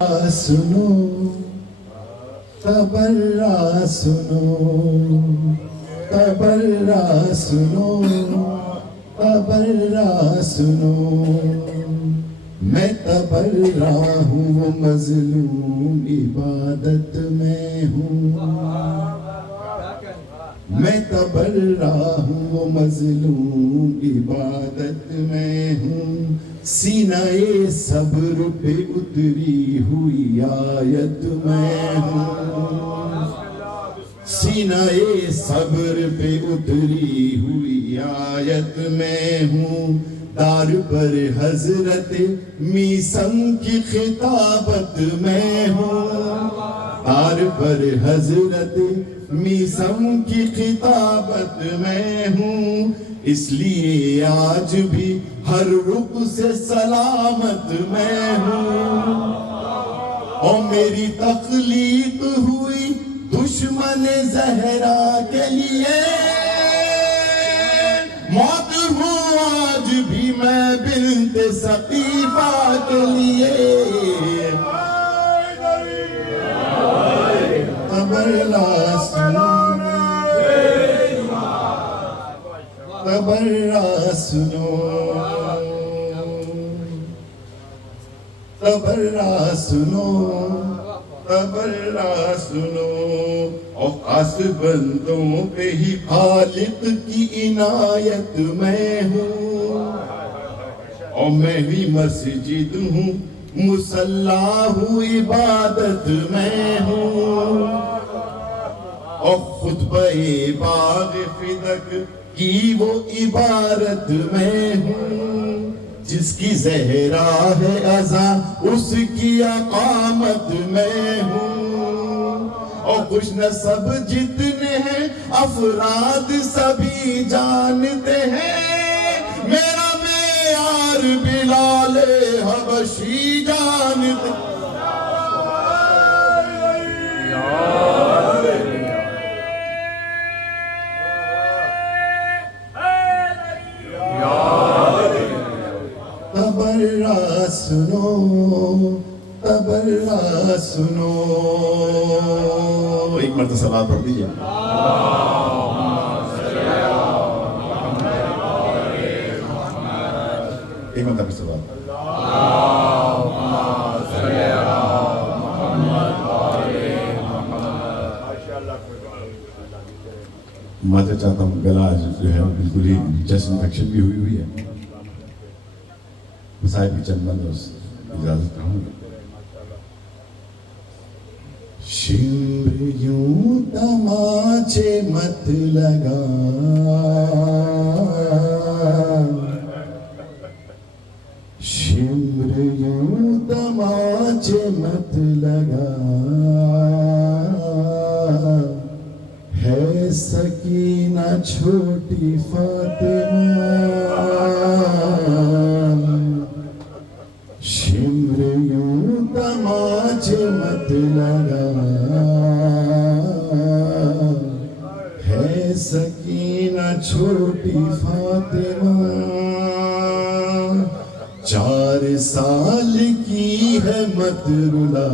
سنو تبرا سنو تبرا سنو تبرا سنو میں تبرا ہوں وہ مظلوم عبادت میں ہوں میں تبرا ہوں وہ مظلوم عبادت میں ہوں سینہ صبر پہ اتری ہوئی آیت میں ہوں سینہ صبر پہ اتری ہوئی آیت میں ہوں دار پر حضرت میثم کی خطابت میں ہوں دار پر حضرت میثم کی خطابت میں ہوں اس لیے آج بھی ہر رخ سے سلامت میں ہوں اور میری تخلیق ہوئی دشمن زہرا کے لیے موت ہوں آج بھی میں بنت ثقیفہ کے لیے تبرا سنو تبرا سنو تبرا سنو تبرا سنو اور خاص بندوں پہ ہی خالق کی عنایت میں ہوں اور میں بھی مسجد ہوں مصلی ہوں عبادت میں ہوں اور خطبہ باغ فدق کی وہ عبارت میں ہوں جس کی زہرا ہے ازاں اس کی اقامت میں ہوں اور خوش نصب جتنے ہیں افراد سبھی جانتے ہیں میرا معیار بلال حبشی جانتے تبرا سنو تبرا سنو ایک مرتبہ صلوات پڑھ دیجیے ایک مرتبہ صلوات میں چاہتا ہوں گلا جو ہے بالکل ہی چیسٹ انفیکشن بھی ہوئی ہے صاحب کی چند بند اجازت رہوں گا شمر یوں تماچے مت لگا شمر یوں تماچے مت لگا ہے سکینہ چھوٹی فاطمہ شمر یوں تماچے مت لگا ہے سکینہ چھوٹی فاطمہ 4 سال کی ہے مت رلا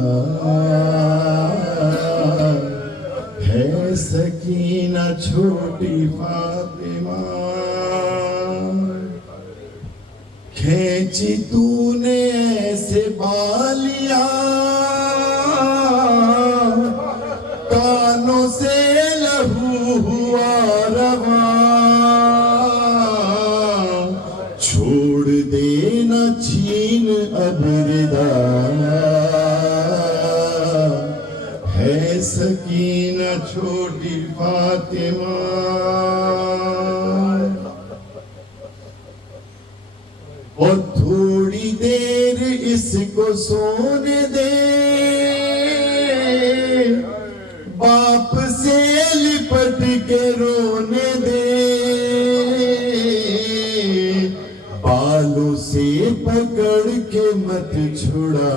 ہے سکینہ چھوٹی فاطمہ کھینچی تو نے ایسے بالیاں کانوں سے لہو ہوا رواں چھوڑ دینا چھین اب ردا ہے سکینہ چھوٹی فاطمہ اور تھوڑی دیر اس کو سونے دے باپ سے لپٹ کے رونے دے بالوں سے پکڑ کے مت چھڑا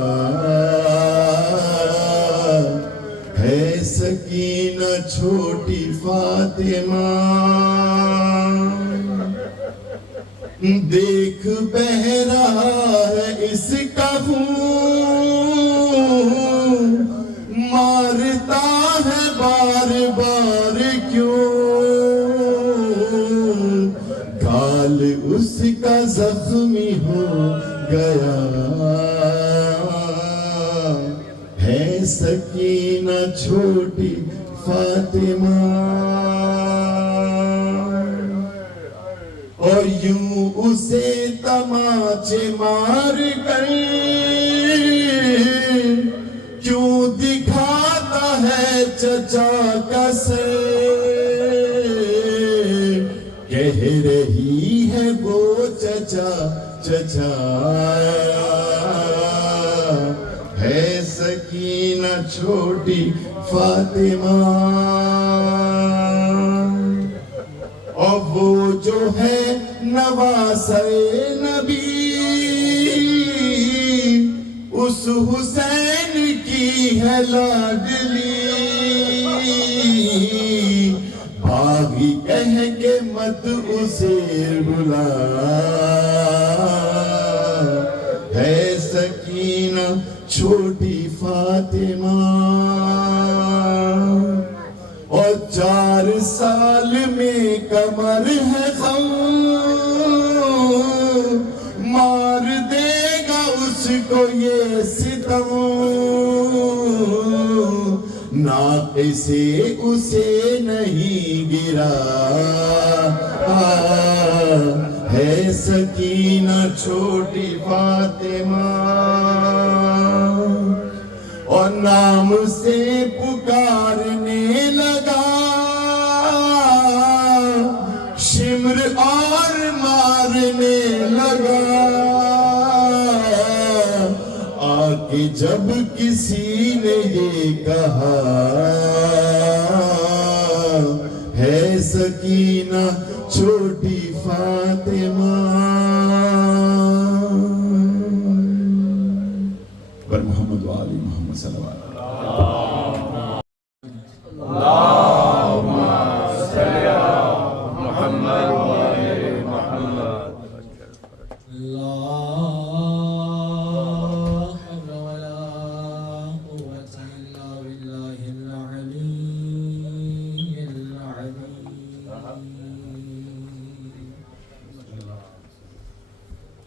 ہے سکینہ چھوٹی فاطمہ دیکھ بہہ رہا ہے اس کا خون گیا ہے سکینہ چھوٹی فاطمہ اور یوں اسے تماچے مار کر کیوں دکھاتا ہے چچا کا سر کہہ رہی ہے وہ چچا چچا ہے سکینہ چھوٹی فاطمہ اور وہ جو ہے نواسہ نبی اس حسین کی ہے لاڈلی باغی کہہ کے مت اسے رلا ہے سکینہ چھوٹی فاطمہ اور 4 سال میں کمر ہے خم مار دے گا اس کو یہ ستم ناقے سے اسے نہیں گرا ہے سکینہ چھوٹی فاطمہ اور نام سے پکارنے لگا شمر اور مارنے لگا آکے جب کسی نے یہ کہا ہے سکینہ چھوٹی فاطمہ پر محمد و آل محمد صلی اللہ علیہ وسلم اللہم صلی علی محمد و آل محمد لا حول ولا قوة إلا بالله العلي العظيم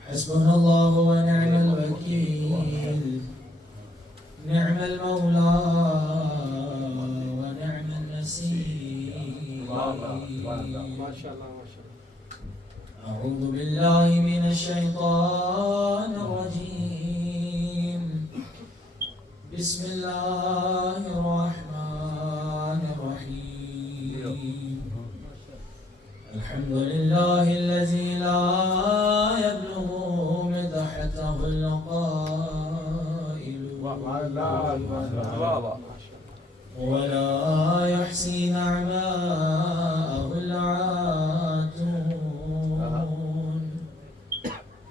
حسبنا الله ونعم الوكيل نعم المولى ونعم النصير أعوذ بالله من الشيطان الرجيم بسم الله الرحمن الرحيم الحمد لله الذي لا يبلغ مدحته القائل ولا يحصي نعماءه العادون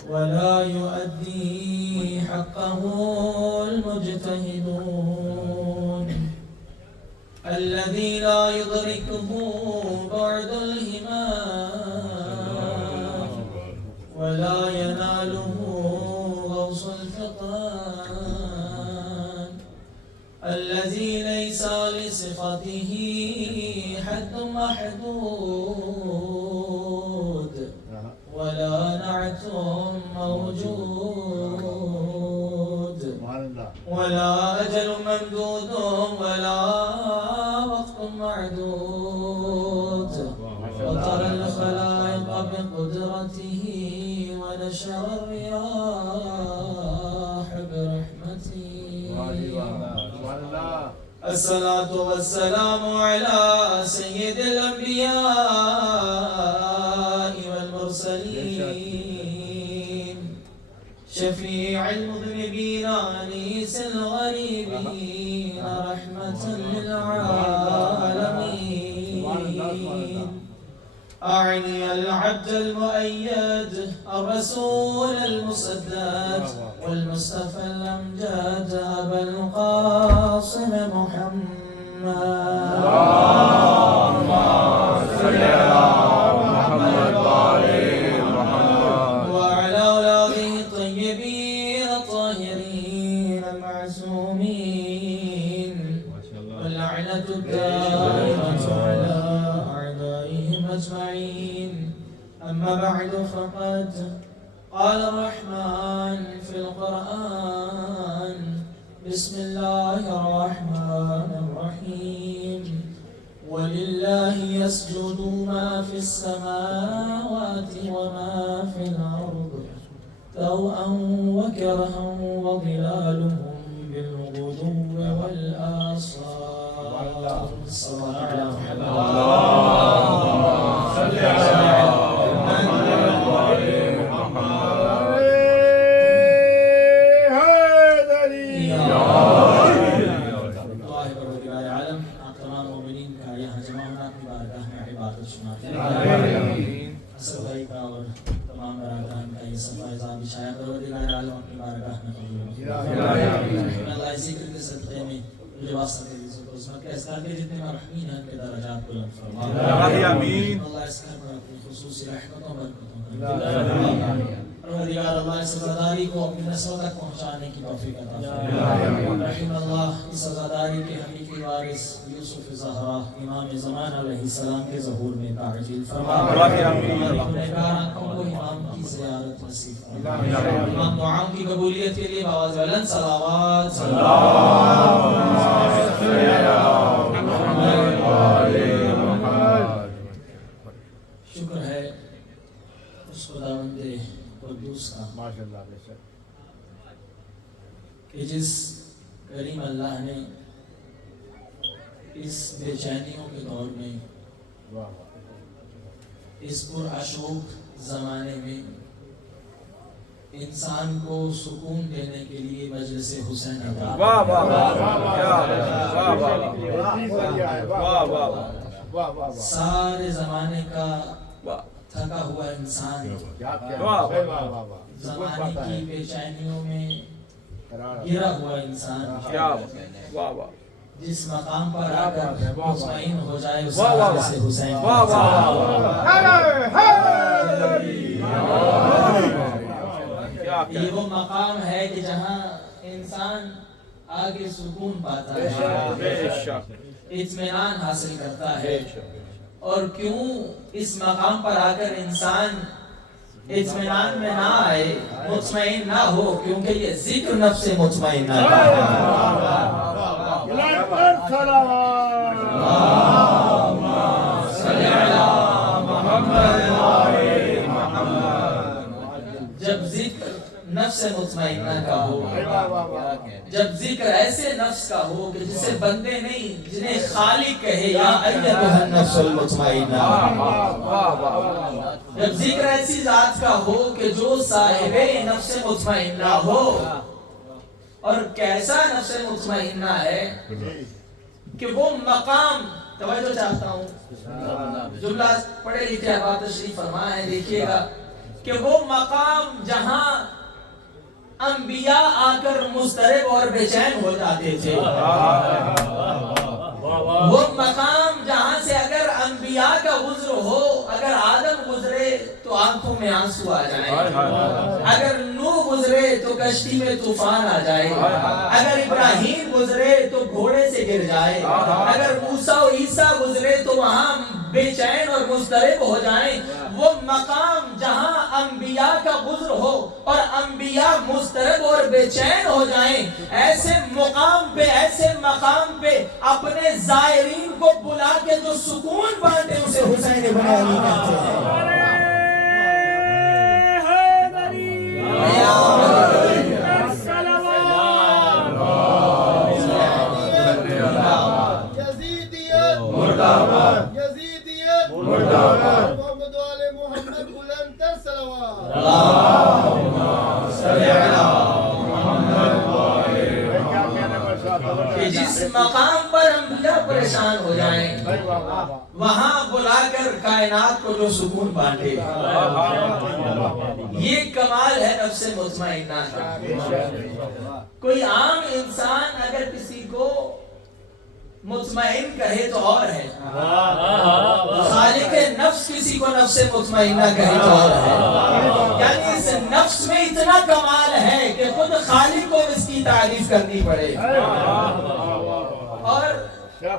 ولا يؤدي حقه المجتهدون الذي لا يدركه بعد الهمام ولا يناله غوص الفقان الذي ليس لصفته حد محدود ولا نعت موجود ولا أجل ممدود ولا وقت معدود وترى الخلائق بقدرته ونشر الرياح برحمته الصلاة والسلام على سيد الأنبياء والمرسلين شفيع المذنبين أنيس الغريبين رحمة للعالمين أعني العبد المؤيد الرسول المسدد والمصطفى الأمجد أبا القاسم محمد اللهم صل على محمد وآل محمد وعلى أولاده الطيبين الطاهرين المعصومين واللعنة الدائمة على أعدائهم أجمعين أما بعد فقد قال الرحمن في القرآن بسم الله الرحمن الرحيم ولله يسجد ما في السماوات وما في الأرض طوعا وكرها وظلالهم بالغدو والآصال. صلى الله على محمد. اللهم صل على محمد وعلى محمد. دعائے پروردگار عالم آپ تمام مومنین کا یہاں جمع ہونا اپنی بارگاہ میں عبادت شمار آمین. اصل بھائی کا اور تمام برادران کا یہ صفحہ اعظام بچھایا پروردگار عالم اپنی بارگاہ میں قبول فرمائے. اللہ ذکر کے صدقے میں لباس کے عظمت کے اذکار کے جتنے مرحومین ہیں ان کے درجات بلند فرمائے. آمین. اللہ اس کا اپنی خصوصی رحمتوں برکتوں کا پروردگار اللہ اس عزاداری کو اپنی نسلوں تک پہنچانے کی توفیق عطا فرمائے. رحم اللہ اس عزاداری کے حقیقی وارث یوسف زہرا امام زمان علیہ السلام کے ظہور میں تعجیل فرمائے. گنہگار آنکھوں کو امام کی زیارت نصیب فرمائے. امام دعاؤں کی قبولیت کے لیے بآواز بلند صلوات. شکر ہے اس خداوند قدوس کا کہ جس کریم اللہ نے اس بے چینیوں کے دور میں اس پرآشوب زمانے میں انسان کو سکون دینے کے لیے مجلس حسین عطا سارے زمانے کا تھکا ہوا انسان زمانے کی بے چینیوں میں گرا ہوا انسان جس مقام پر آ کر مطمئن ہو جائے اس مجلس حسین. یہ وہ مقام ہے کہ جہاں انسان آگے سکون پاتا ہے, اطمینان حاصل کرتا ہے. اور کیوں اس مقام پر آ کر انسان اطمینان میں نہ آئے, مطمئن نہ ہو, کیونکہ یہ ذکر نفس مطمئنہ ہے. جب ذکر نفس مطمئنہ کا ہو, جب ذکر ایسے نفس کا ہو کہ جسے بندے نہیں جنہیں خالق کہے یا ایتھا النفس المطمئنہ, جب ذکر ایسی ذات کا ہو کہ جو صاحب نفس مطمئنہ ہو. اور کیسا نفس مطمئنہ ہے کہ وہ مقام, توجہ چاہتا ہوں جملہ پڑھے لکھے احباب تشریف فرما ہے, دیکھیے گا کہ وہ مقام جہاں انبیاء آ کر مضطرب اور بے چین ہو جاتے تھے, وہ مقام جہاں سے اگر انبیاء کا گزر ہو, اگر آدم گزرے تو آنکھوں میں آنسو آ جائیں, اگر نوح گزرے تو کشتی میں طوفان آ جائے, اگر ابراہیم گزرے تو گھوڑے سے گر جائے, اگر موسیٰ و عیسیٰ گزرے تو وہاں بے چین اور مضطرب ہو جائیں. وہ مقام جہاں انبیاء کا گزر ہو اور انبیاء مضطرب اور بے چین ہو جائیں, ایسے مقام پہ, ایسے مقام پہ اپنے زائرین کو بلا کے جو سکون بانٹے اسے حسین ابن علی کہتے ہیں. یزیدیت مرداباد, یزیدیت مرداباد, محمد والے محمد بلند تر صلوات. اللہم صلی علی محمد والے محمد. کہ جس مقام پر انبیاء پریشان ہو جائیں وہاں بلا کر کائنات کو جو سکون بانٹے, یہ کمال ہے نفس مطمئنہ کا. کوئی عام انسان اگر کسی کو مطمئن کہے تو اور ہے, خالق نفس کسی کو نفس مطمئنہ کہے تو اور ہے. یعنی اس نفس میں اتنا کمال ہے کہ خود خالق کو اس کی تعریف کرنی پڑے. اور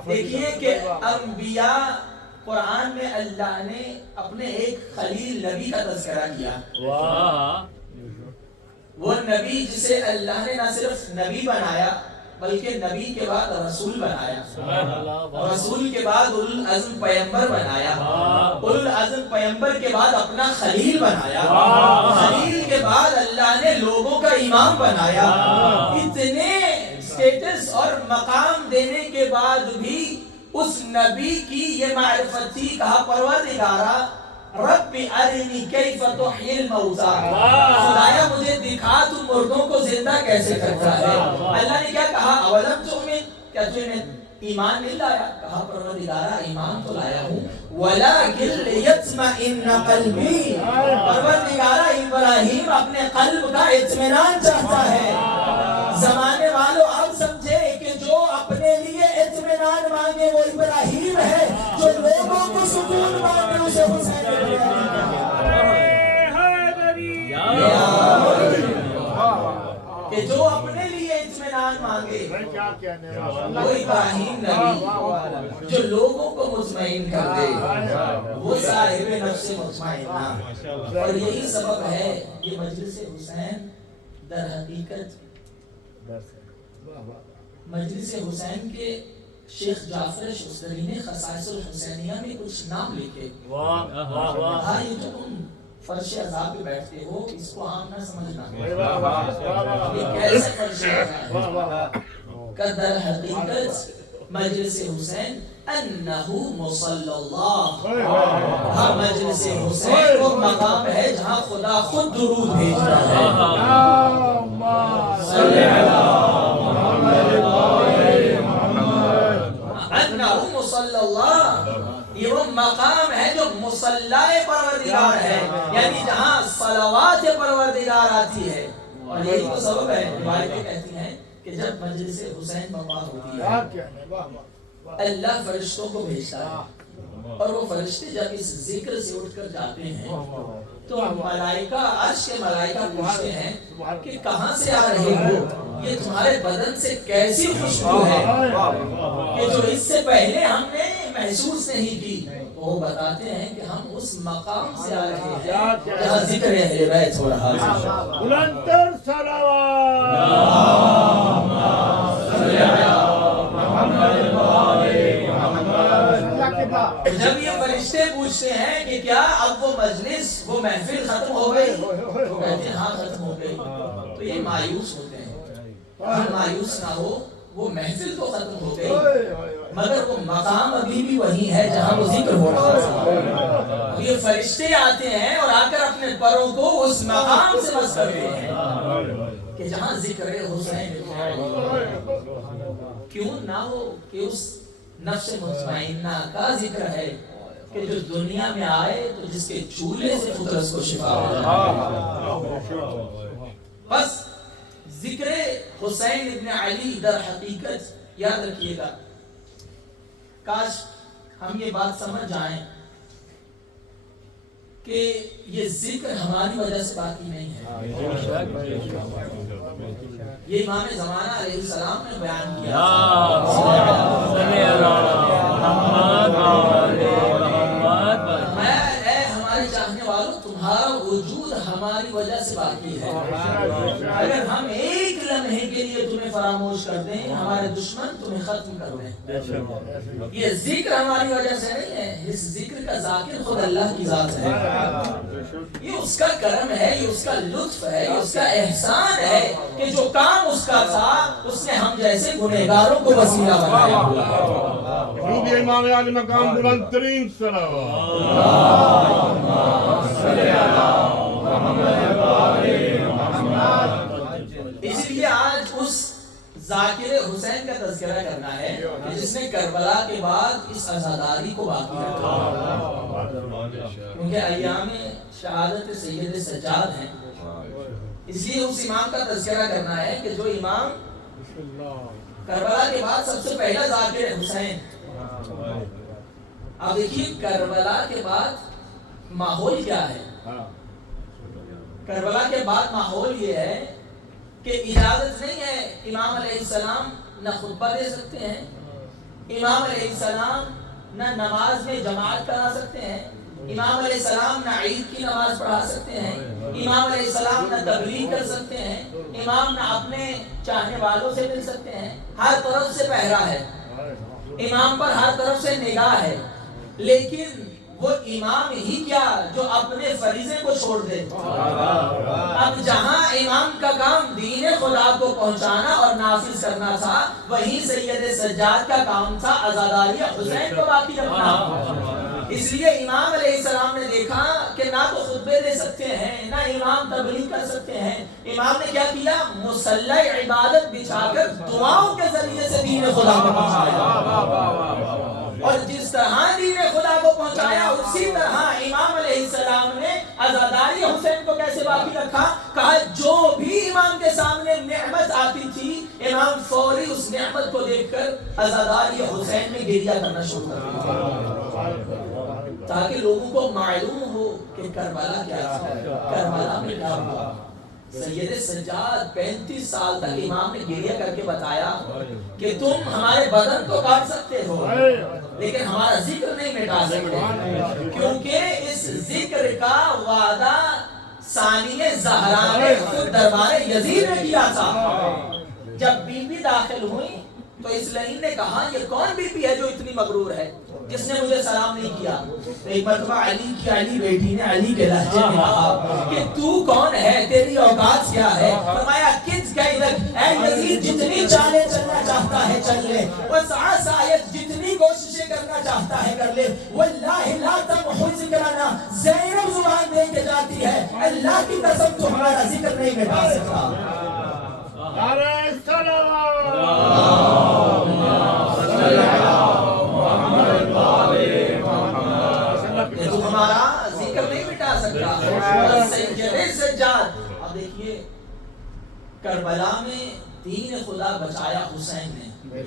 دیکھیے کہ انبیاء, قرآن میں اللہ نے اپنے ایک خلیل نبی کا تذکرہ کیا, وہ نبی جسے اللہ نے نہ صرف نبی بنایا بلکہ نبی کے بعد رسول بنایا، رسول کے بعد اولو العزم پیغمبر بنایا، اولو العزم پیغمبر کے بعد اپنا خلیل بنایا، خلیل کے بعد اللہ نے لوگوں کا امام بنایا۔ اتنے سٹیٹس اور مقام دینے کے بعد بھی اس نبی کی یہ معرفت تھی، کہا پروردگارا رب ارنی کیف تحیی الموتى، خدایا مجھے دکھا تو مردوں کو زندہ کیسے کرتا ہے۔ اللہ نے کیا کہا؟ اولم تؤمن، کیا تو نے ایمان نہیں لایا؟ کہا پروردگارا ایمان تو لایا ہوں، ولکن لیطمئن قلبی، پروردگارا ابراہیم اپنے قلب کا اطمینان چاہتا ہے۔ زمانے والوں اب سمجھے کہ جو اپنے لیے اطمینان مانگے وہ ابراہیم ہے، جو لوگوں کو سکون مانگے اسے حسین کہ جو اپنے لیے اطمینان مانگے وہ ابراہیم نبی، جو لوگوں کو مطمئن کر دے وہ صاحب نفس مطمئنہ۔ اور یہی سبب ہے یہ مجلس حسین در حقیقت مجلس حسین کے شیخ جعفر شستری نے خصائص الحسینیہ میں کچھ نام لکھے۔ ہاں یہ جو تم فرش عذاب پہ بیٹھتے ہو اس کو عام نہ سمجھنا، یہ کیسے فرش عذاب ہے؟ کہ در حقیقت مجلس حسین انہو مصلی اللہ، ہاں مجلس حسین وہ مقام ہے جہاں خدا خود درود بھیجتا ہے۔ صلی انہو مصلی اللہ، یہ وہ مقام ہے جو مصلی پروردگار ہے، یعنی جہاں صلوات پروردگار آتی ہے۔ اور یہی تو سبب ہے روایتیں کہتی ہیں کہ جب مجلس حسین برپا ہوتی ہے اللہ فرشتوں کو بھیجتا ہے، اور وہ فرشتے جب اس ذکر سے اٹھ کر جاتے ہیں تو ملائکہ عرش کے ملائکہ پوچھتے ہیں کہ کہاں سے آ رہے ہو، یہ تمہارے بدن سے کیسی خوشبو ہے کہ جو اس سے پہلے ہم نے محسوس نہیں کی۔ تو وہ بتاتے ہیں کہ ہم اس مقام سے آ رہے ہیں جہاں ذکر اہل بیت ہو رہا ہے۔ بلندتر صلوات جب یہ فرشتے پوچھتے ہیں کہ کیا اب وہ مجلس وہ محفل ختم ہو گئی، تو کہتے ہیں ہاں ختم ہو گئی، تو یہ مایوس ہوتے ہیں۔ ہم مایوس نہ ہو، وہ محفل تو ختم ہو گئی مگر وہ مقام ابھی بھی وہی ہے جہاں وہ ذکر ہو رہا تھا۔ یہ فرشتے آتے ہیں اور آ کر اپنے پروں کو اس مقام سے بس کرتے ہیں کہ جہاں ذکر حسین کیوں نہ ہو، کہ اس نفس مطمئنہ کا ذکر ہے کہ جو دنیا میں آئے تو جس کے چولہے سے فطرت کو شفا ہو جائے۔ بس ذکر حسین ابن علی در حقیقت یاد رکھیے گا، کاش ہم یہ بات سمجھ جائیں کہ یہ ذکر ہماری وجہ سے باقی نہیں ہے، یہ امام زمانہ علیہ السلام نے بیان کیا۔ اے ہمارے چاہنے والوں، تمہارا وجود ہماری وجہ سے باقی ہے، اگر ہم ایک لمحے کے لیے تمہیں فراموش کر دیں ہمارے دشمن تمہیں ختم کر دیں۔ یہ ذکر ہماری وجہ سے نہیں ہے، اس ذکر کا ذاکر خود اللہ کی ذات ہے، یہ اس کا کرم ہے، یہ اس کا لطف ہے، یہ اس کا احسان ہے کہ جو کام اس کا تھا اس نے ہم جیسے گنہگاروں کو وسیلہ بنایا۔ درود امام علی مقام بلند ترین صلوات۔ اس لیے آج اس ذاکر حسین کا تذکرہ کرنا ہے کہ جس نے کربلا کے بعد اس عزاداری کو باقی رکھا، کیونکہ ایام شہادت سید سجاد ہیں، اس لیے اس امام کا تذکرہ کرنا ہے کہ جو امام کربلا کے بعد سب سے پہلا ذاکر حسین۔ اب دیکھیے کربلا کے بعد ماحول کیا ہے، کربلا کے بعد ماحول یہ ہے کہ اجازت نہیں ہے امام علیہ السلام نہ خطبہ دے سکتے ہیں، امام علیہ السلام نہ نماز میں جماعت کرا سکتے ہیں، امام علیہ السلام نہ عید کی نماز پڑھا سکتے ہیں، امام علیہ السلام نہ تبلیغ کر سکتے ہیں، امام نہ اپنے چاہنے والوں سے مل سکتے ہیں، ہر طرف سے پہرا ہے، امام پر ہر طرف سے نگاہ ہے، لیکن وہ امام ہی کیا جو اپنے فریضے کو چھوڑ دے۔ اب جہاں امام کا کام دین خدا کو پہنچانا اور نافذ کرنا تھا، وہیں سید سجاد کا کام تھا عزاداری حسین کو باقی رکھنا۔ اس لیے امام علیہ السلام نے دیکھا کہ نہ تو خطبے دے سکتے ہیں، نہ امام تبلیغ کر سکتے ہیں، امام نے کیا کیا؟ مصلی عبادت بچھا کر دعاؤں کے ذریعے سے دین خدا کو پہنچایا، اور جس طرح دین خدا کو پہنچایا اسی طرح امام علیہ السلام نے عزاداری حسین کو کیسے باقی رکھا؟ کہا جو بھی امام کے سامنے نعمت آتی تھی، امام فوری اس نعمت کو دیکھ کر عزاداری حسین میں گریہ کرنا شروع کر دیا، تاکہ لوگوں کو معلوم ہو کہ کربلا کیا تھا، کربلا میں کیا ہوا۔ سید سجاد 35 سال تک امام نے گریہ کر کے بتایا کہ تم ہمارے بدن تو کاٹ سکتے ہو لیکن ہمارا ذکر نہیں مٹا سکتے، کیونکہ اس ذکر کا وعدہ ثانی زہرا نے خود دربار یزید نے کیا تھا۔ جب بی بی داخل ہوئی تو اس لعین نے کہا یہ کون بی بی ہے جو اتنی مغرور ہے، جس نے مجھے سلام نہیں کیا؟ ایک مرتبہ علی کی علی بیٹی نے علی کے لہجے میں کہا کہ تو کون ہے، تیری اوقات کیا ہے؟ فرمایا کس کا ادھر، اے یزید جتنی چالیں چلنا چاہتا ہے چل لے، وسع سعیت جتنی کوششیں کرنا چاہتا ہے کر لے، واللہ لا تمحو ذکرنا، زینب زبان دے کے جاتی ہے اللہ کی قسم تو ہمارا ذکر نہیں مٹا سکتا۔ نعرہ صلوات، تو ہمارا ذکر نہیں مٹا سکتا۔ سید سجاد، اب دیکھیے کربلا میں دین خدا بچایا حسین نے،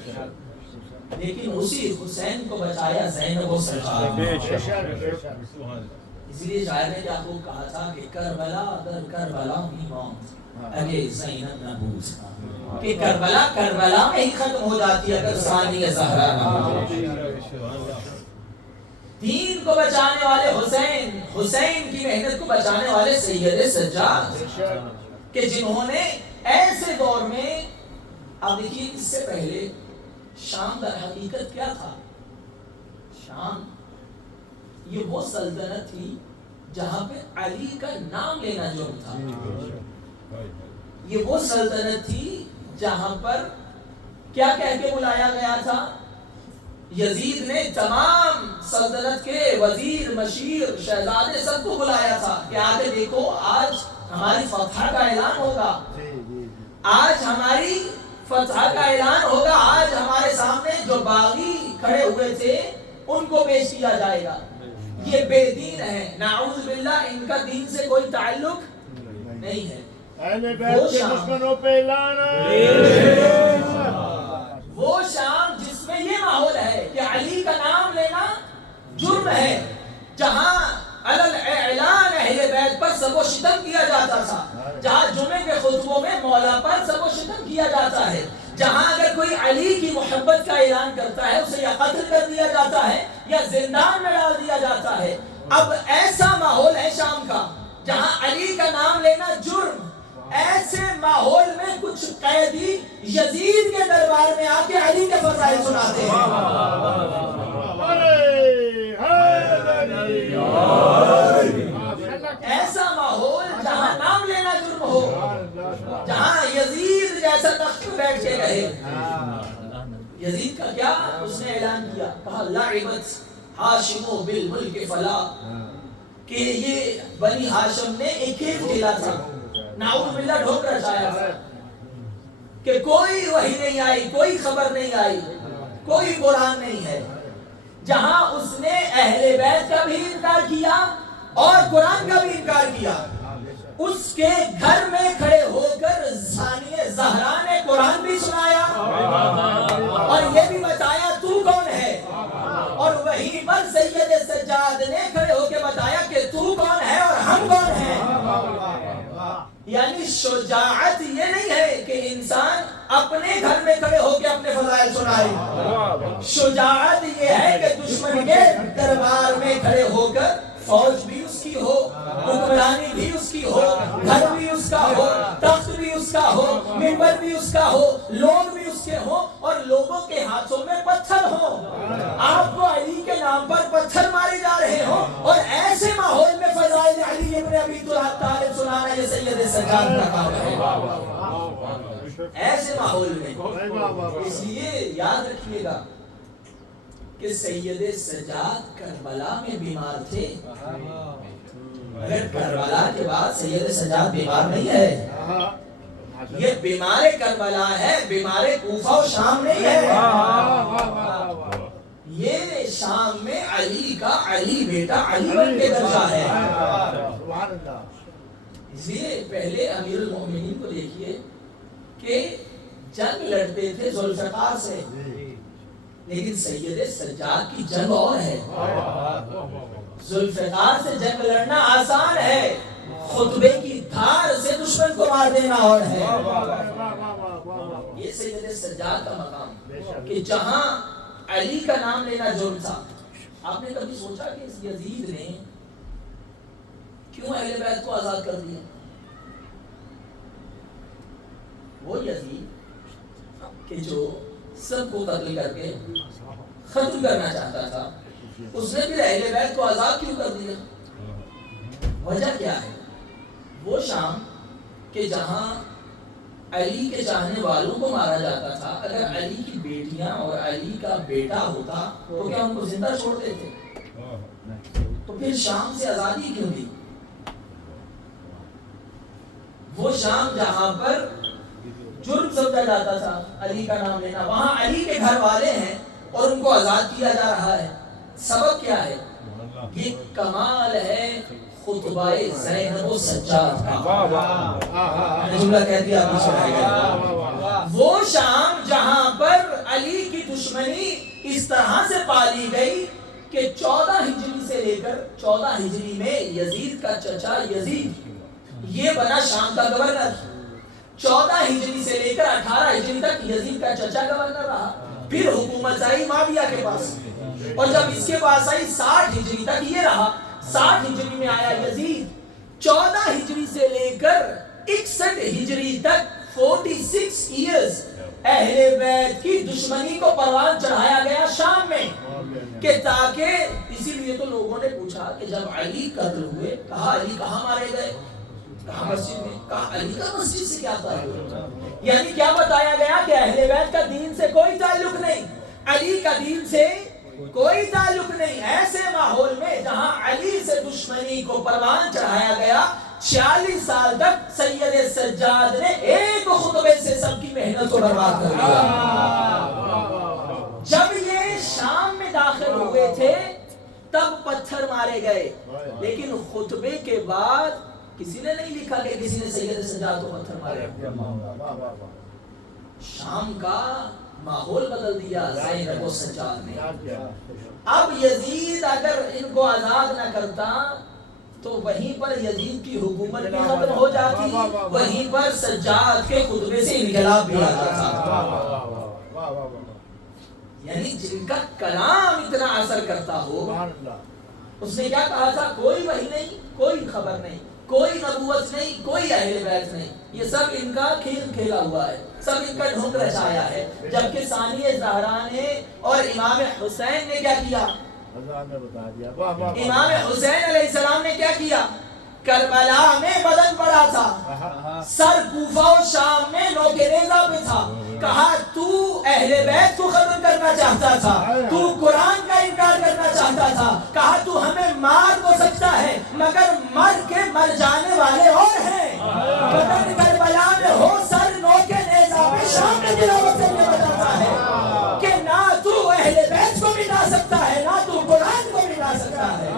لیکن اسی حسین کو بچایا زینب و سجاد۔ اسی لیے شاعر نے کیا خوب کہا تھا کہ کربلا در کربلا ہی موت اگے زینب نہ بوجھ، کہ کربلا کربلا میں ہی ختم ہو جاتی اگر ثانی زہرا نہ ہوتی۔ دین کو بچانے والے حسین، حسین کی محنت کو بچانے والے سید سجاد، کہ جنہوں نے ایسے دور میں، اب دیکھیے اس سے پہلے شام در حقیقت کیا تھا؟ شام یہ وہ سلطنت تھی جہاں پہ علی کا نام لینا جرم تھا، یہ وہ سلطنت تھی جہاں پر کیا کہہ کے بلایا گیا تھا؟ یزید نے تمام سلطنت کے وزیر، مشیر، شہزادے سب کو بلایا تھا کہ آگے دیکھو آج ہماری فتح کا اعلان ہوگا، آج ہماری فتح کا اعلان ہوگا، آج ہمارے سامنے جو باغی کھڑے ہوئے تھے ان کو پیش کیا جائے گا، یہ بے دین ہے، نعوذ باللہ ان کا دین سے کوئی تعلق نہیں ہے۔ اہل بیت کے دشمنوں پہ اعلان وہ شام جس میں یہ ماحول ہے کہ علی کا نام لینا جرم ہے، جہاں علل اعلان اہل بیت پر سب و شتم کیا جاتا تھا، جہاں جمعے کے خطبوں میں مولا پر سب و شتم کیا جاتا ہے، جہاں اگر کوئی علی کی محبت کا اعلان کرتا ہے اسے یا قتل کر دیا جاتا ہے یا زندان میں ڈال دیا جاتا ہے۔ اب ایسا ماحول ہے شام کا جہاں علی کا نام لینا جرم، ایسے ماحول میں کچھ قیدی یزید کے دربار میں آ کے علی کے فضائل سناتے ہیں۔ ایسا ماحول جہاں نام لینا جرم ہو، جہاں یزید جیسا تخت پہ بیٹھ کے کہے۔ یزید کا کیا اس نے اعلان کیا، کہا لعبت ہاشم بالملک فلا، کہ یہ بنی ہاشم نے ایک کھیل کھیلا تھا، نعوذ باللہ ڈھوک رچایا تھا کہ کوئی وحی نہیں آئی، کوئی خبر نہیں آئی، کوئی قرآن نہیں ہے، جہاں اس نے اہل بیت کا بھی انکار کیا اور قرآن کا بھی انکار کیا، اس کے گھر میں کھڑے ہو کر ثانی زہرا نے قرآن بھی سنایا اور یہ بھی بتایا تو کون ہے، اور وہیں پر سید سجاد نے کھڑے ہو کے بتایا کہ تو کون ہے اور ہم کون ہیں۔ یعنی شجاعت یہ نہیں ہے کہ انسان اپنے گھر میں کھڑے ہو کے اپنے فضائل سنائے، شجاعت یہ ہے کہ دشمن کے دربار میں کھڑے ہو کر فوج بھی اس کی ہو، حکمرانی بھی اس کی ہو، گھر بھی اس کا ہو، تخت بھی اس کا ہو، منبر بھی اس کا ہو، لوگ بھی اس کے ہوں اور لوگوں کے ہاتھوں میں پتھر ہوں، آپ کو علی کے نام پر پتھر مارے جا رہے ہوں، اور ایسے ماحول میں فضائل علی ابن ابی طالب سنانا یہ سید سجاد کا کام ہے۔ ایسے ماحول میں اس لیے یاد رکھیے گا کہ سید سجاد کربلا میں بیمار تھے، اگر کربلا کے بعد سید سجاد بیمار نہیں ہے، یہ بیمار کربلا ہے، بیمار کوفہ و شام نہیں ہے، یہ شام میں علی کا علی بیٹا علی بن کے درجہ ہے۔ اس لیے پہلے امیر المومنین کو دیکھیے کہ جنگ لڑتے تھے ذوالفقار سے، لیکن سید سجاد کی جنگ اور ہے۔ ذوالفقار سے جنگ لڑنا آسان ہے، خطبے کی دھار سے دشمن کو مار دینا اور ہے۔ یہ سید سجاد کا مقام کہ جہاں علی کا نام لینا جرم تھا۔ آپ نے کبھی سوچا کہ اس یزید نے کیوں اہل بیت کو آزاد کر دیا؟ وہ یزید کہ جو سب کو قتل کر کے ختم کرنا چاہتا تھا، اس نے پھر اہل بیت کو آزاد کیوں کر دیا؟ وجہ کیا ہے؟ وہ شام کہ جہاں علی کے چاہنے والوں کو مارا جاتا تھا، اگر علی کی بیٹیاں اور علی کا بیٹا ہوتا تو کیا ان کو زندہ چھوڑ دیتے؟ تو پھر شام سے آزادی کیوں دی؟ وہ شام جہاں پر جرم سمجھا جاتا تھا علی کا نام لینا، وہاں علی کے گھر والے ہیں اور ان کو آزاد کیا جا رہا ہے۔ سبب کیا ہے؟ یہ کمال ہے خطبہ زینب و سجاد کا۔ جملہ کہہ دیا آپ نے سنائے گا۔ وہ شام جہاں پر علی کی دشمنی اس طرح سے پالی گئی کہ 14 ہجری سے لے کر 14 ہجری میں یزید کا چچا یزید یہ بنا شام کا گورنر، 14 ہجری سے لے کر 18 ہجری تک یزید کا چچا گورنر رہا، پھر حکومت آئی معاویہ کے پاس، اور جب اس کے پاس آئی 60 ہجری تک یہ رہا، 60 ہجری میں آیا یزید، 14 ہجری سے لے کر 61 ہجری تک 46 ایئرز اہل بیت کی دشمنی کو پروان چڑھایا گیا شام میں، کہ تاکہ اسی لیے تو لوگوں نے پوچھا کہ جب علی قتل ہوئے کہا علی کہاں مارے گئے؟ کہا مسجد میں۔ کہا علی کا مسجد سے کیا تعلق؟ یعنی کیا بتایا گیا کہ اہل بیت کا دین سے کوئی تعلق نہیں، علی کا دین سے کوئی تعلق نہیں۔ ایسے ماحول میں جہاں علی سے دشمنی کو پروان چڑھایا گیا، 46 سال تک سید سجاد نے ایک خطبے سے سب کی محنت کو برباد کر دیا۔ جب یہ شام میں داخل ہوئے تھے تب پتھر مارے گئے، لیکن خطبے کے بعد کسی نے نہیں لکھا کہ کسی نے سید سجاد کو پتھر مارے۔ شام کا ماحول بدل دیا زینب و سجاد نے۔ اب یزید اگر ان کو آزاد نہ کرتا تو وہیں پر یزید کی حکومت بھی ختم ہو جاتی، وہیں پر سجاد کے خطبے سے انقلاب بھی آتا تھا۔ یعنی جن کا کلام اتنا اثر کرتا ہو، اس نے کیا کہا تھا؟ کوئی وحی نہیں، کوئی خبر نہیں، کوئی نبوت نہیں، کوئی اہل بیت نہیں، یہ سب ان کا کھیل کھیلا ہوا ہے، سب ان کا ڈھونگ رچایا ہے۔ جبکہ ثانی زہرا نے اور امام حسین نے کیا کیا؟ امام حسین علیہ السلام نے کیا کیا؟ کربلا میں بدن پڑا تھا، سر کوفہ و شام میں نوکے نیزہ پہ تھا، کہا تو اہل بیت کو ختم کرنا چاہتا تھا، تو قرآن کا انکار کرنا چاہتا تھا، کہا تو ہمیں مار تو سکتا ہے مگر مر کے مر جانے والے اور ہیں۔ بدن کربلا میں ہو، سر نوکے نیزہ پہ، شام میں تلاوت کرنے بتاتا ہے کہ نہ تو اہل بیت کو مٹا سکتا ہے، نہ تو قرآن کو مٹا سکتا ہے۔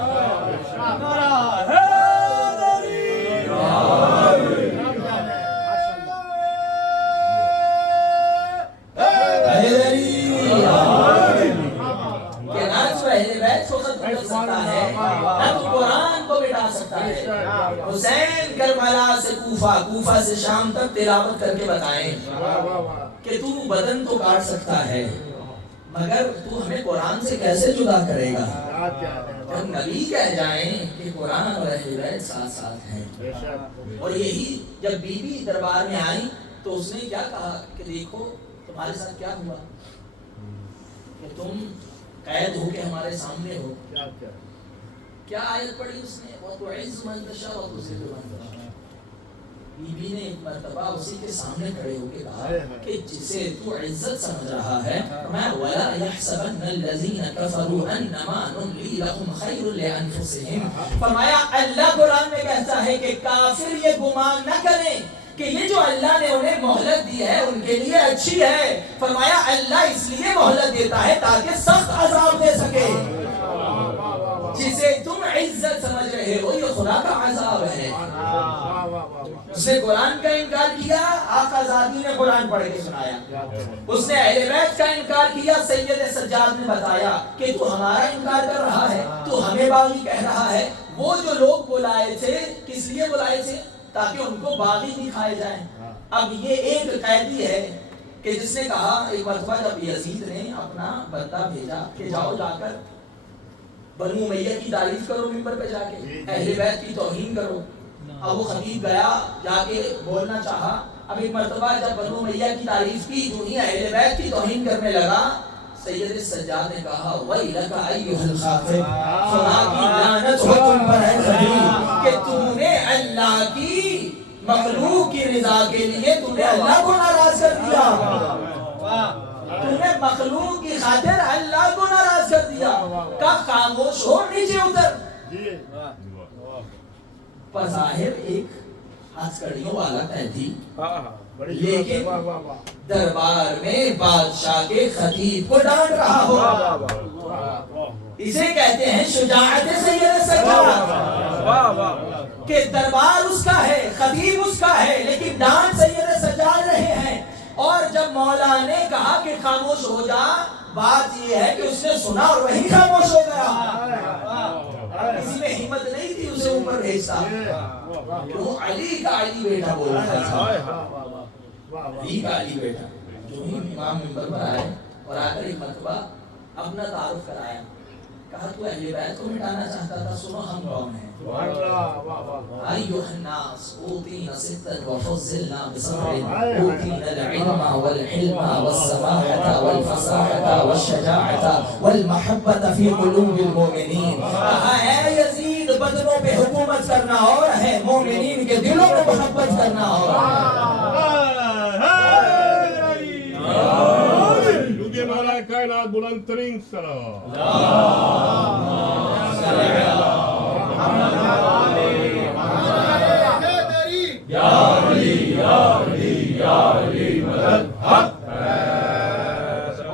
حسین کربلا سے کوفہ، کوفہ سے شام تک تلاوت کر کے بتائیں کہ تو بدن تو کاٹ سکتا ہے مگر تو ہمیں قرآن سے کیسے جدا کرے گا؟ جب نبی کہہ جائیں کہ قرآن اور اہل بیت ساتھ ساتھ ہیں. اور یہی جب بی بی دربار میں آئی تو اس نے کیا کہا کہ دیکھو تمہارے ساتھ کیا ہوا کہ تم قید ہو کے ہمارے سامنے ہو. کیا آیت پڑھی اس نے؟ وَتُعِزُّ مَن تَشَاءُ وَتُذِلُّ مَن تَشَاءُ. بی بی نے ایک مرتبہ اسی کے سامنے کھڑے ہو کے کہا کہ جسے تو عزت سمجھ رہا ہے میں وَلَا يَحْسَبَنَّ الَّذِينَ كَفَرُوا أَنَّمَا نُمْلِي لَهُمْ خَيْرٌ لِأَنفُسِهِمْ. فرمایا اللہ قرآن میں کہتا ہے کہ کافر یہ گمان نہ کریں کہ یہ جو اللہ نے انہیں مہلت دی ہے ان کے لیے اچھی ہے. فرمایا اللہ اس لیے مہلت دیتا ہے تاکہ سخت عذاب دے سکے. جسے تم عزت سمجھ رہے ہو یہ خدا کا عذاب ہے. اس نے قرآن کا انکار کیا، آقا زادی نے قرآن پڑھ کے سنایا. اس نے اہل بیت کا انکار کیا، سید سجاد نے بتایا کہ تو ہمارا انکار کر رہا ہے، تو ہمیں باغی کہہ رہا ہے. وہ جو لوگ بلائے تھے کس لیے بلائے تھے؟ تاکہ ان کو باغی دکھائے جائیں. اب یہ ایک قیدی ہے کہ جس نے کہا ایک مرتبہ جب یزید نے اپنا بندہ بھیجا کہ جاؤ جا کر بنو امیہ کی تعریف کرو منبر پہ جا کے، اہل بیت کی توہین کرو. اب وہ خطیب گیا جا کے بولنا چاہا. اب ایک مرتبہ جب بنو امیہ کی تعریف کی جو ہی اہل بیت کی توہین کرنے لگا سید سجاد نے کہا وَيْلَكَ أَيُّهَا الْخَافِرُ، خدا کی لعنت ہو تم پر اے خطیب کہ تم نے اللہ کی مخلوق کی رضا کے لیے تم نے اللہ کو ناراض کر دیا. تم نے مخلوق کی خاطر اللہ کو ناراض کر دیا. کا خاموش ہو نیچے اتر. بظاہر ایک ہاتھ کڑیوں والا قیدی لیکن دربار میں بادشاہ کے خطیب کو ڈانٹ رہا ہو. اسے کہتے ہیں شجاعت سید سجاد کہ دربار اس کا ہے، خطیب اس کا ہے، لیکن ڈانٹ سید سجاد رہے ہیں. اور جب مولا نے کہا کہ خاموش ہو جا، بات یہ ہے کہ اس نے سنا اور وہی خاموش ہو گیا. کسی میں ہمت نہیں تھی اسے اوپر بھیجتا. وہ علی کا علی بیٹا بول رہا تھا، علی کا علی بیٹا. جو ہی امام منبر پر آئے اور آ کر ایک مرتبہ اپنا تعارف کرایا، کہا تو اہل بیت کو مٹانا چاہتا تھا، سنو ہم کون ہیں. أيها الناس أوتينا ستا وفضلنا بصبر، أوتينا العلم والحلم والسماحة والفصاحة والشجاعة والمحبة في قلوب المؤمنين. کہا ہے یزید بدنوں پہ حکومت کرنا اور ہے مومنین کے دلوں میں محبت کرنا اور لوگے مولا کائنات بلند ترین صلوات.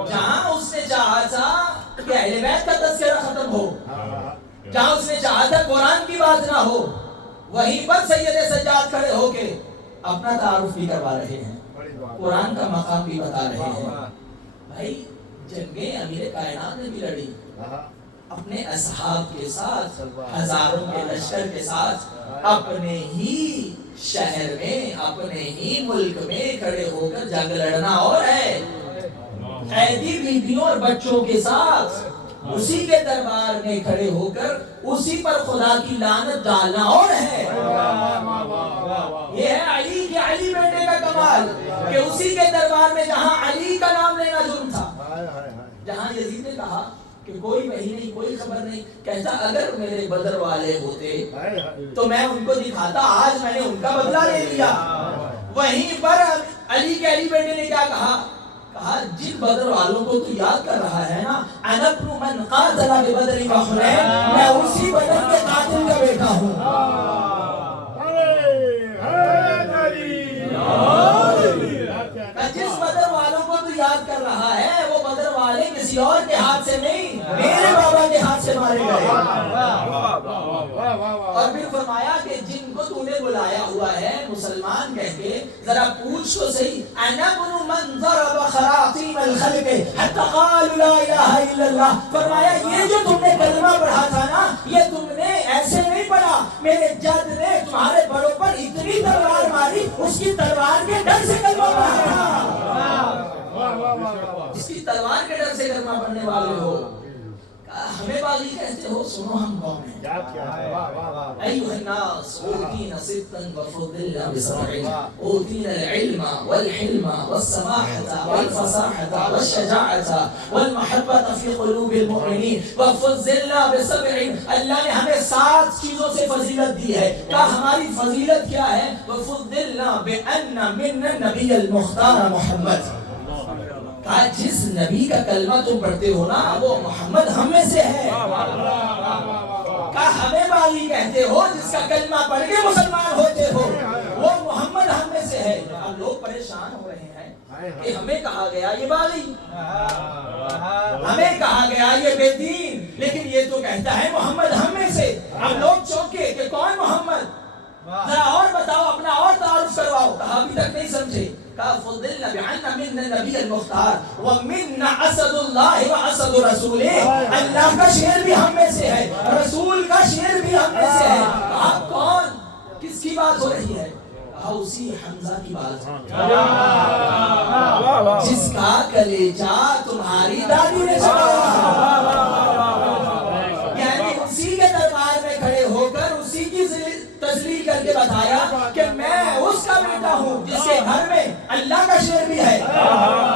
جہاں اس نے چاہا تھا کہ اہل بیت کا تذکرہ ختم ہو، جہاں اس نے چاہا تھا قرآن کی بات نہ ہو، وہیں پر سید سجاد کھڑے ہو کے اپنا تعارف بھی کروا رہے ہیں، قرآن کا مقام بھی بتا رہے ہیں. بھائی جنگیں امیر کائنات نے بھی لڑی اپنے اصحاب کے ساتھ، ہزاروں کے لشکر کے ساتھ، اپنے ہی شہر میں اپنے ہی ملک میں کھڑے ہو کر جنگ لڑنا اور ہے، قیدی بیویوں اور بچوں کے ساتھ اسی کے دربار میں کھڑے ہو کر اسی پر خدا کی لعنت ڈالنا اور ہے. یہ ہے علی کے علی بیٹے کا کمال کہ اسی کے دربار میں جہاں علی کا نام لینا جرم تھا، جہاں یزید نے کہا کہ کوئی وحی نہیں، کوئی خبر نہیں، کہتا اگر میرے بدر والے ہوتے تو میں ان کو دکھاتا، آج میں نے ان کا بدلہ لے لیا. وہیں پر علی کے علی بیٹے نے کیا کہا؟ کہا جن بدر والوں کو تو یاد کر رہا ہے نا، انا ابن من قاتل ببدر وحنین، میں اسی بدر کے قاتل کا بیٹا ہوں. جس بدر والوں کو تو یاد کر رہا ہے وہ بدر والے کسی اور کے ہاتھ سے نہیں، میرے بابا کے ہاتھ سے مارے گئے. اور پھر فرمایا کہ جن کو تو نے بلایا ہوا ہے مسلمان کہہ کے، ذرا پوچھ تو صحیح، انا ابن من ضرب خراطیم الخلق حتی قالوا لا الہ الا اللہ. فرمایا یہ جو تم نے کلمہ پڑھا تھا نا، یہ تم نے ایسے نہیں پڑھا، میرے جد نے تمہارے بڑوں پر اتنی تلوار ماری، اس کی تلوار کے ڈر سے کلمہ پڑھا تھا. اس کی تلوار کے ڈر سے کلمہ پڑھنے والے ہو. ہمیں باغی کہتے ہو, سنو ہم کون ہیں. ایھا الناس اوتینا ستا وفضلنا بسبع اوتینا العلم والحلم والسماحة والفصاحة والشجاعة والمحبة في قلوب المؤمنين وفضلنا بسبع. اللہ نے ہمیں 7 چیزوں سے فضیلت دی ہے. کہا ہماری فضیلت کیا ہے؟ وفضلنا بأن من النبي المختار محمد. کہا جس نبی کا کلمہ تم پڑھتے ہو نا وہ محمد ہم میں سے ہے. کہا ہمیں باغی کہتے ہو جس کا کلمہ پڑھ کے مسلمان ہوتے ہو وہ محمد ہم میں سے ہے. اب لوگ پریشان ہو رہے ہیں کہ ہمیں کہا گیا یہ باغی, ہمیں کہا گیا یہ بے دین, لیکن یہ تو کہتا ہے محمد ہم میں سے. اب لوگ چونکے کہ کون محمد, ذرا اور بتاؤ, اپنا اور تعارف کرواؤ. کہا ابھی تک نہیں سمجھے. کہا فضلنا بعنا من النبی المختار ومنا اسد اللہ واسد رسولہ. اللہ کا شیر بھی ہم میں سے ہے, رسول کا شیر بھی ہم میں سے ہے. کہا کون, کس کی بات ہو رہی ہے؟ کہا اسی حمزہ کی بات ہے جس کا کلیجہ تمہاری دادی نے چڑھایا. یعنی اسی کے دربار میں کھڑے ہو کر اسی کی تسلیل کر کے بتایا کہ میں اس کا بیٹا ہوں جس کے گھر میں اللہ کا شیر بھی ہے,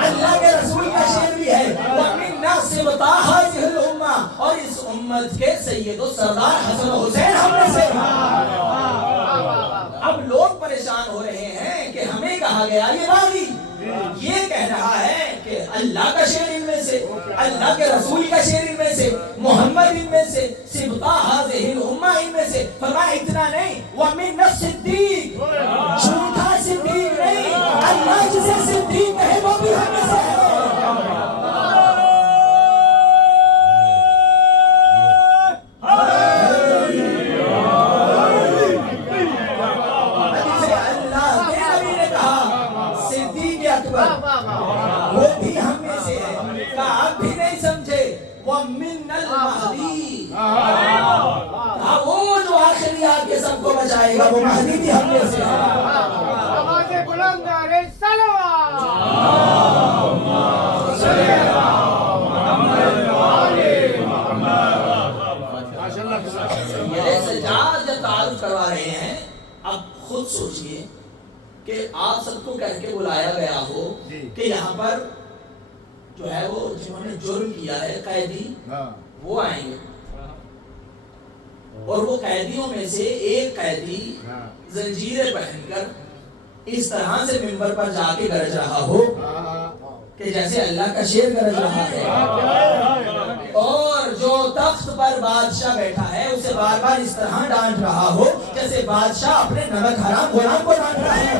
اللہ کے رسول کا شیر بھی ہے. وَمِن نَاسِ وَطَاهَ الْأُمَّةِ, اور اس امت کے سید و سردار حسن و حسین ہم میں سے. اب لوگ پریشان ہو رہے ہیں کہ ہمیں کہا گیا یہ باغی, یہ کہہ رہا ہے کہ اللہ کا شیر ان میں سے, اللہ کے رسول کا شیر ان میں سے, محمد ان میں سے, سبطہ ہذہ الامہ ان میں سے. فرمایا اتنا نہیں, وَمِنَ الصِّدِّیق, جھوٹا صدیق نہیں, اللہ جسے صدیق کہے وہ بھی ہم میں سے ہے. وہ بھی ہم میں سے ہے. کہا آپ بھی نہیں سمجھے, وَمِنَ الْمَهْدِي, کہا وہ جو آخری آ کے سب کو بچائے گا وہ مہدی بھی ہم میں سے ہے. آواز بلند ہے صلوات. میرے سجاد جب تعارف کروا رہے ہیں, اب خود سوچئے کہ آپ سب کو کہہ کے بلایا گیا ہو کہ یہاں پر جو ہے وہ جنہوں نے جرم کیا ہے قیدی وہ آئیں گے, اور وہ قیدیوں میں سے ایک قیدی زنجیریں پہن کر اس طرح سے منبر پر جا کے گرج رہا ہو کہ جیسے اللہ کا شیر گرج رہا ہے, اور جو تخت پر بادشاہ بیٹھا ہے اسے بار بار اس طرح ڈانٹ رہا ہو جیسے بادشاہ اپنے نمک حرام غلام کو ڈانٹ رہا ہے.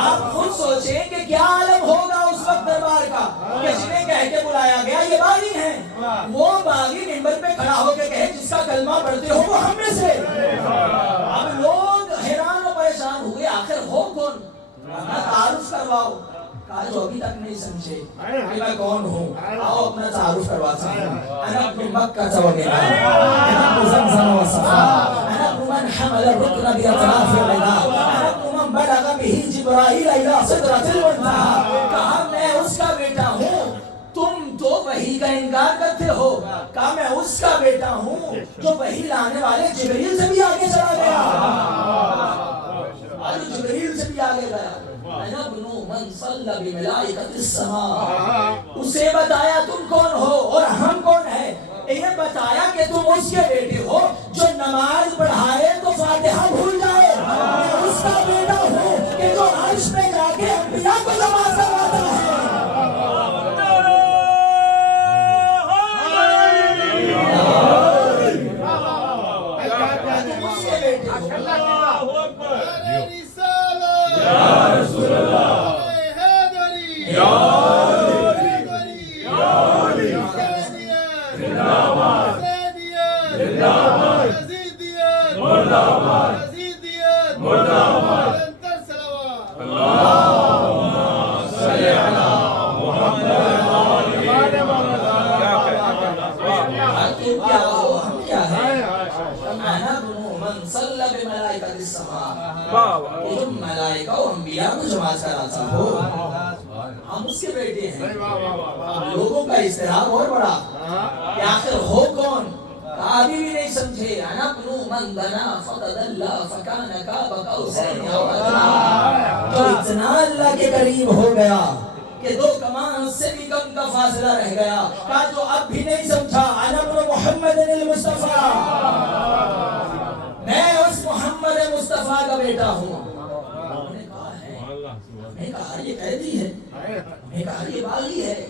آپ خود سوچیں کہ کیا عالم ہوگا اس وقت دربار کا کہ جنہیں کہہ کے بلایا گیا یہ باغی ہیں, وہ باغی منبر پہ کھڑا ہو کے کہے جس کا کلمہ پڑھتے ہو وہ ہم میں سے. اب لوگ حیران و پریشان ہوئے, آخر ہو کون, تعارف کرواؤ. کہا جو ابھی تک نہیں سمجھے کہ میں کون ہوں, آؤ اپنا تعارف کرواتا ہوں. انا ابن مکہ ومدینہ, انا ابن زمزم وصفا, انا ابن من حمل الركن باطراف الغنا, انا ابن من بلغ به جبرائیل الى سدرۃ المنتہى. کہا میں اس کا بیٹا ہوں, تم تو وحی کا انکار کرتے ہو. کہا میں اس کا بیٹا ہوں جو وحی لانے والے جبریل سے بھی آگے چلا گیا, اور جبریل سے بھی آگے گیا. انا ابن من صلی بملائکۃ السماء, اسے بتایا تم کون ہو اور ہم کون ہیں. یہ بتایا کہ تم اس کے بیٹے ہو جو نماز پڑھائے تو فاتحہ بھول جائے. میں اس کا بیٹا ہوں کہ جو عرش پہ جا کے انبیاء کو نماز کرواتا ہے. ملائکہ و انبیاء کو جماعت کراتا ہو. ہم اس کے بیٹے ہیں. اب لوگوں کا اضطراب اور بڑا کہ آخر ہو کون؟ ابھی بھی نہیں سمجھے. انا ابن من بنا فقد اللہ فکان قاب قوسین او ادنی. تو اتنا اللہ کے قریب ہو گیا کہ 2 کمان سے بھی کم کا فاصلہ رہ گیا. کہا جو اب بھی نہیں سمجھا انا ابن محمد المصطفیٰ، میں اس محمد مصطفیٰ کا بیٹا ہوں. انہوں نے کہا ہے، ہم نے کہا یہ قیدی ہے، ہم نے کہا یہ باغی ہے.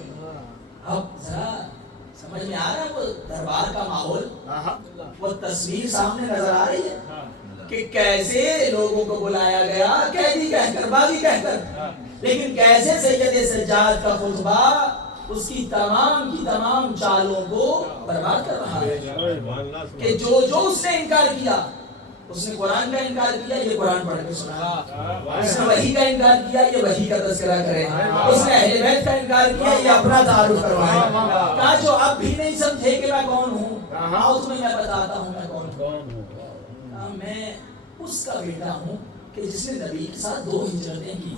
اب ذرا سمجھ میں آ رہا ہے وہ دربار کا ماحول، وہ تصویر سامنے نظر آ رہی ہے کہ کیسے لوگوں کو بلایا گیا قیدی کہہ کر، باغی کہہ کر، لیکن کیسے سید سجاد کا خطبہ اس کی تمام چالوں کو برباد کر رہا ہے. کہ جو اس نے انکار کیا، اس نے قرآن کا انکار کیا، یہ قرآن پڑھ کے سنا. اس نے وحی کا انکار کیا، یہ وحی کا تذکرہ کرے. اس نے اہل بیت کا انکار کیا، یہ اپنا تعارف کروائے. کہا جو اب بھی نہیں سمجھے کہ میں کون ہوں، آؤ تمہیں میں بتاتا ہوں میں کون ہوں. کہا میں اس کا بیٹا ہوں کہ جس نے نبی کے ساتھ 2 ہجرتیں کی،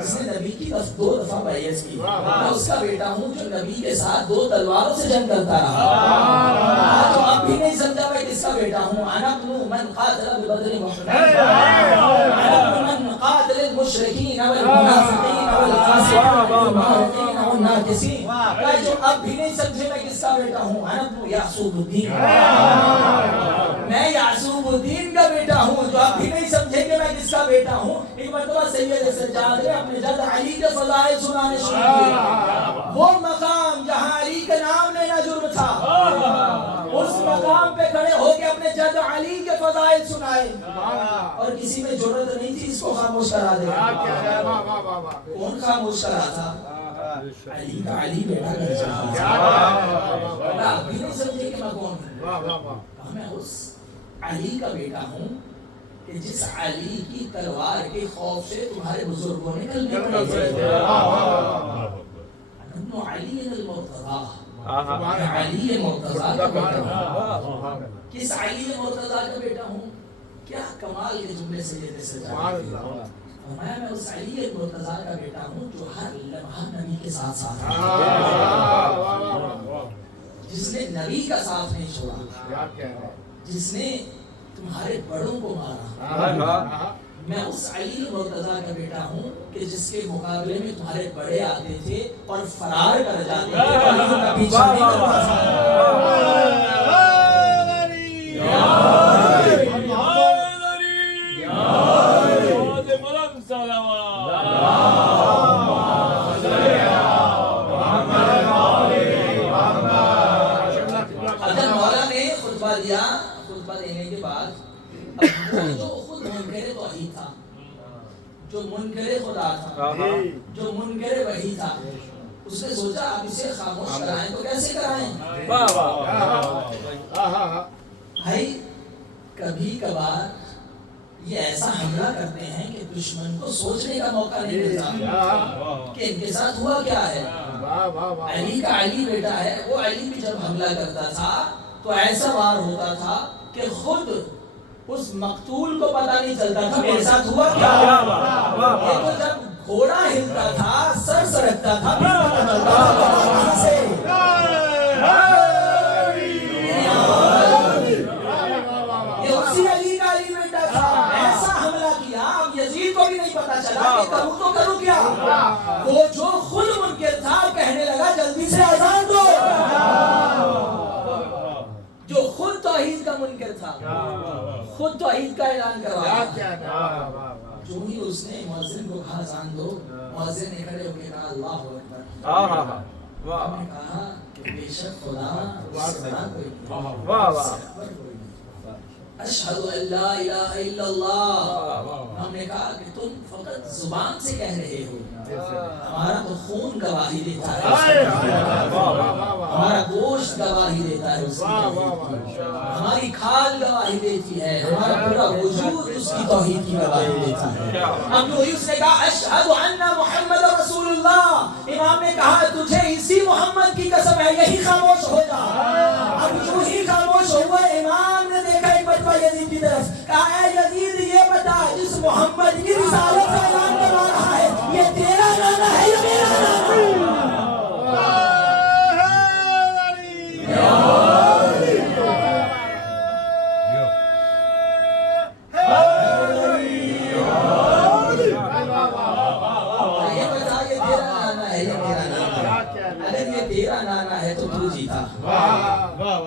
جس نے نبی کی 2 دفعہ بیعت کی. میں اس کا بیٹا ہوں جو نبی کے ساتھ 2 تلواروں سے جنگ کرتا رہا. تو اب بھی نہیں سمجھا میں کس کا بیٹا ہوں. انا ابن من قاتل ببدر وحنین، انا ابن من قاتل المشرکین والمنافقین والقاسمین والناکسین. کہ جو اب بھی نہیں سمجھے میں کس کا بیٹا ہوں. انا ابن یعصوب الدین، میں یعصوب الدین کا بیٹا ہوں. جو اب بھی نہیں سمجھے کہ میں کس کا بیٹا ہوں. ایک مرتبہ سید سجاد نے اپنے جد علی کے فضائل سنانے شروع کیے. وہ مقام جہاں علی کا نام لینا جرم تھا، اس مقام پہ کھڑے ہو کے اپنے جد علی کے فضائل سنائے، اور کسی میں جرت نہیں تھی اس کو خاموش کرا دے. کون خاموش کرا تھا؟ علی کا. علی بیٹا کر اب بھی نہیں سمجھے کہ میں کون ہوں. میں اس علی کا بیٹا ہوں کہ جس علی کی تلوار کے خوف سے تمہارے بزرگوں نے کلمے پڑھے تھے. ابن علی المرتضی، علی مرتضی کا بیٹا ہوں. کس علی مرتضی کا بیٹا ہوں؟ کیا کمال کے جملے سے یہ سجاد. میں اس علی مرتضی کا بیٹا ہوں جو ہر لمحہ نبی کے ساتھ جس نے نبی کا ساتھ نہیں چھوڑا، جس نے تمہارے بڑوں کو مارا. میں اس علی مرتضی کا بیٹا ہوں کہ جس کے مقابلے میں تمہارے بڑے آتے تھے اور فرار کر جاتے تھے، علی کا پیچھا نہیں کرتا تھا. خطبہ دینے کے بعد جو خود منکر توحید تھا، جو منکر خدا تھا، جو منکر وحی تھا، اس نے سوچا آپ اسے خاموش کرائیں تو کیسے کرائیں. بھائی کبھی کبھار یہ ایسا حملہ کرتے ہیں کہ دشمن کو سوچنے کا موقع نہیں ملتا کہ ان کے ساتھ ہوا کیا ہے. علی کا علی بیٹا ہے، وہ علی بھی جب حملہ کرتا تھا تو ایسا وار ہوتا تھا کہ خود اس مقتول کو پتہ نہیں چلتا تھا میرے ساتھ ہوا کیا. یہ تو جب گھوڑا ہلتا تھا، سر سرکتا تھا، پھر پتہ چلتا تھا کہاں سے. یہ اسی علی کا علی بیٹا تھا، ایسا حملہ کیا. اب یزید کو بھی نہیں پتہ چلا کہ کروں تو کروں کیا. وہ جو خود منکر تھا کہنے لگا جلدی سے اذان دو. جو خود توحید کا منکر تھا، خود توحید کا اعلان کروایا. جو ہی اس نے مؤذن کو کہا اذان دو، مؤذن نے کھڑے ہو کے کہا اللہ اکبر. ہم نے کہا کہ بے شک خدا اشہد ان لا الہ الا اللہ. ہم نے کہا کہ تم فقط زبان سے کہہ رہے ہو، ہمارا تو خون گواہی دیتا ہے، ہمارا گوشت گواہی دیتا ہے، ہماری کھال گواہی دیتی ہے، ہمارا پورا وجود اس کی توحید کی گواہی دیتا ہے. اب جو اس نے کہا اشہد ان محمد رسول اللہ، امام نے کہا تجھے اسی محمد کی قسم ہے یہی خاموش ہو جا. اب جو ہی خاموش ہوا، امام نے دیکھا ایک مرتبہ یزید کی طرف، کہا اے یزید یہ بتا جس محمد کی رسالت کا اعلان کروا رہا ہے یہ تیرا نانا ہے یا میرا تیرا نانا ہے تو تو جیتا.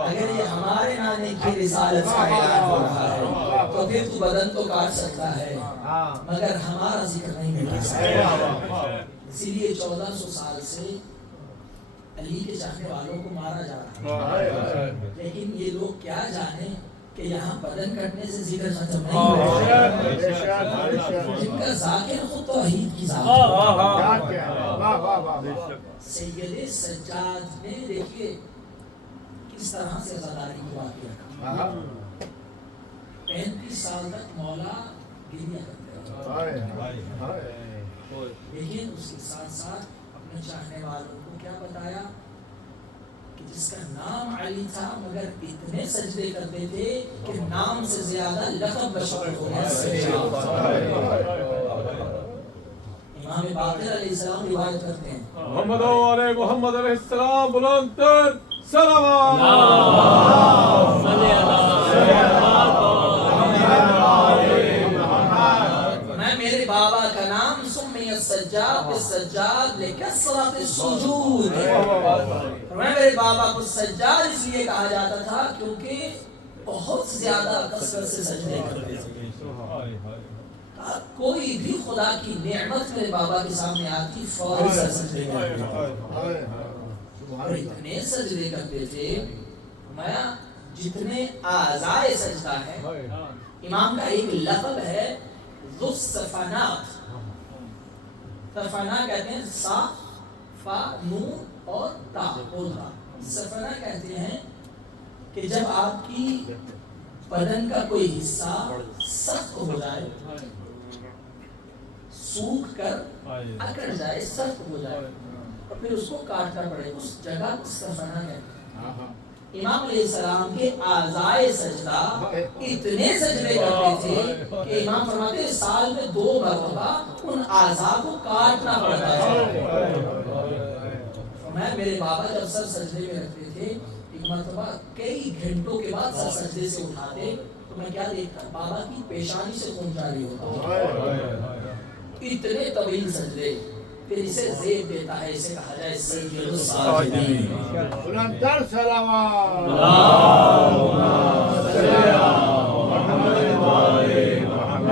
اگر یہ ہمارے نانے کی رسالت کا اعلان ہو رہا ہے تو پھر تو بدن تو کاٹ سکتا ہے مگر ہمارا ذکر نہیں مٹا سکتا. اسی لیے 1400 سال سے علی کے چاہنے والوں کو مارا جا رہا ہے. لیکن یہ لوگ کیا جانے کہ یہاں بدن کٹنے سے ذکر ختم نہیں ہوتا. جن کا ذاکر خود توحید کی ذات ہے. سید سجاد نے دیکھیے کس طرح سے عزاداری کی بات کیا. 35 سال تک مولا گریا کرتے رہے. لیکن اس کے ساتھ ساتھ اپنے چاہنے والوں کو کیا بتایا کہ جس کا نام علی تھا مگر اتنے سجدے کرتے تھے کہ نام سے زیادہ لقب بشر ہو گیا سجاد. امام باقر علیہ السلام روایت کرتے ہیں محمد علیہ محمد علیہ السلام بلند تر سلام. میں میرے بابا کا نام سمی السجاد بالسجاد لکثرت السجود. میں میرے بابا کو سجاد اس لیے کہا جاتا تھا کیونکہ بہت زیادہ کثرت سے سجدے کرتے تھے. کوئی بھی خدا کی نعمت میرے بابا کے سامنے آتی فوراً سجدے کرتے اور اتنے سجدے کرتے تھے. میں جتنے اعضائے سجدہ ہے امام کا ایک لقب ہے ذو الصفنات. صفنا کہتے ہیں سا فا نون اور تا بولتا. صفنا کہتے ہیں کہ جب آپ کی بدن کا کوئی حصہ سخت ہو جائے سوکھ کر اکڑ جائے سخت ہو جائے اور پھر اس کو کاٹنا پڑے اس جگہ صفنا کہتے ہیں. امام علیہ السلام کے اعضائے سجدہ اتنے سجدے کرتے تھے کہ امام فرماتے ہیں سال میں 2 مرتبہ ان اعضاء کو کاٹنا پڑتا ہے. میں میرے بابا جب سر سجدے میں رکھتے تھے ایک مرتبہ کئی گھنٹوں کے بعد سر سجدے سے اٹھاتے تو میں کیا دیکھتا بابا کی پیشانی سے خون جاری ہوتا. اتنے طویل سجدے. پھر اسے زیب دیتا ہے اسے کہا جائے سید الساجدین. بلندر سلام.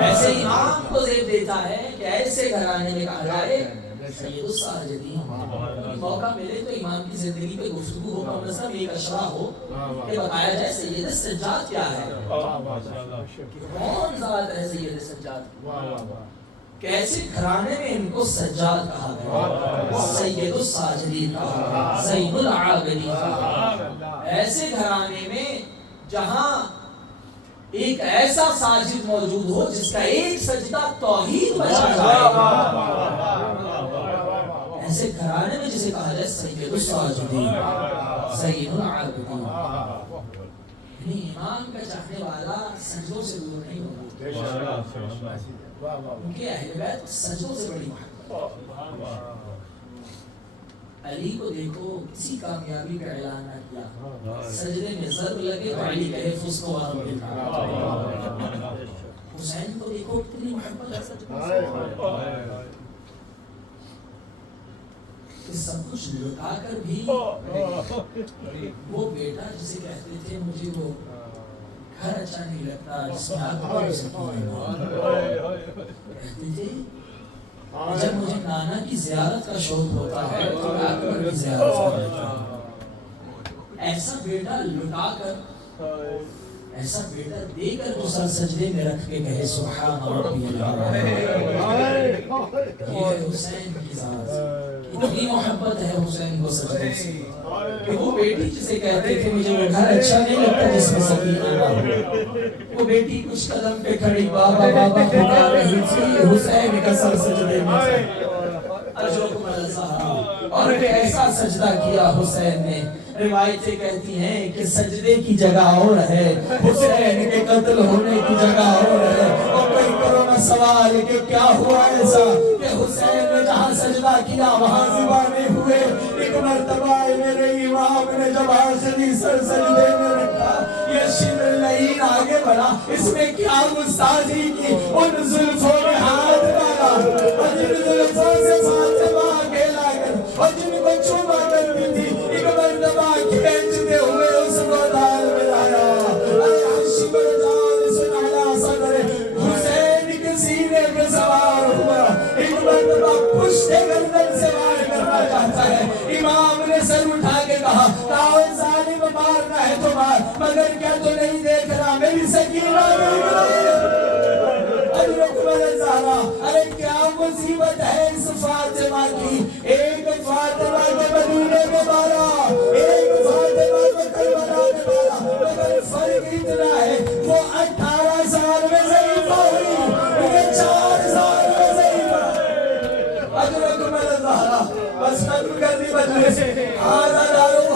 ایسے امام کو زیب دیتا ہے کہ ایسے گھرانے میں کہا جائے سید الساجدین. موقع ملے تو امام کی زندگی پہ گفتگو ہو کم از کم ایک اشرا ہو کہ بتایا جائے سید السجاد کیا ہے, کون ذات ہے سید السجاد, کیسے گھرانے میں ان کو سجاد کہا گیا, سید الساجدین کہا, زین العابدین کہا. ایسے گھرانے میں جہاں ایک ایسا ساجد موجود ہو جس کا ایک سجدہ توحید بچا جائے, ایسے گھرانے میں جسے کہا جائے سید الساجدین زین العابدین. یعنی امام کا چاہنے والا سجدوں سے دور نہیں ہوگا کیونکہ اہل بیت سجدوں سے بڑی محبت. علی کو دیکھو کسی کامیابی کا اعلان نہ کیا, سجدے میں ضرب لگے تو علی کہے فس کو وارم دیکھا. حسین کو دیکھو کتنی محبت ہے سجدوں سے, کہ سب کچھ لٹا کر بھی وہ بیٹا جسے کہتے تھے مجھے وہ گھر اچھا نہیں لگتا جس میں اکبر کہتے تھے جب مجھے نانا کی زیارت کا شوق ہوتا ہے تو میں اکبر کی زیارت کرتا ہوں. ایسا بیٹا لٹا کر ایسا بیٹا دے کر وہ سر سجدے میں رکھ کے کہے سبحان ربی الاعلی. یہ حسین کی ذات, اتنی محبت ہے حسین کو سجدے سے کہ وہ بیٹی جسے کہتے تھے مجھے وہ گھر اچھا نہیں لگتا جس میں سکینہ نہ ہو, وہ بیٹی کچھ قدم پہ کھڑی بابا بابا پکار رہی تھی, حسین کا سر سجدے میں اور ایسا سجدہ کیا حسین نے. روایتیں کہتی ہیں کہ سجدے کی جگہ اور ہے, حسین کے قتل ہونے کی جگہ اور ہے. اور کوئی کرو نہ سوال کہ کیا ہوا ایسا کہ حسین نے جہاں سجدہ کیا وہاں زبانے ہوئے. ایک مرتبہ میرے امام نے جب آخری سر سجدے میں رکھا یہ شبر لعین آگے بڑھا, اس میں کیا گستاخی کی, ان زلفوں میں ہاتھ ڈالا اور جن زلفوں سے فاطمہ کہلا کر اور جن کو چوما کرتی تھی ایک ہے. امام نے سر اٹھا کے کہا ظالم مارنا ہے تو مار, مگر کیا تو نہیں دیکھ رہا میری سکینہ ارے کیا مصیبت ہے اس فاطمہ کی. ایک فاطمہ کے مدینے میں مارا, ایک فاطمہ کو کربلا میں مارا, مگر فرق اتنا ہے وہ 18 سال میں ضعیفہ ہوئی, یہ 4 سال میں ضعیفہ. اجرکم الزہرا بس ختم کر دی بدلے سے. آزادارو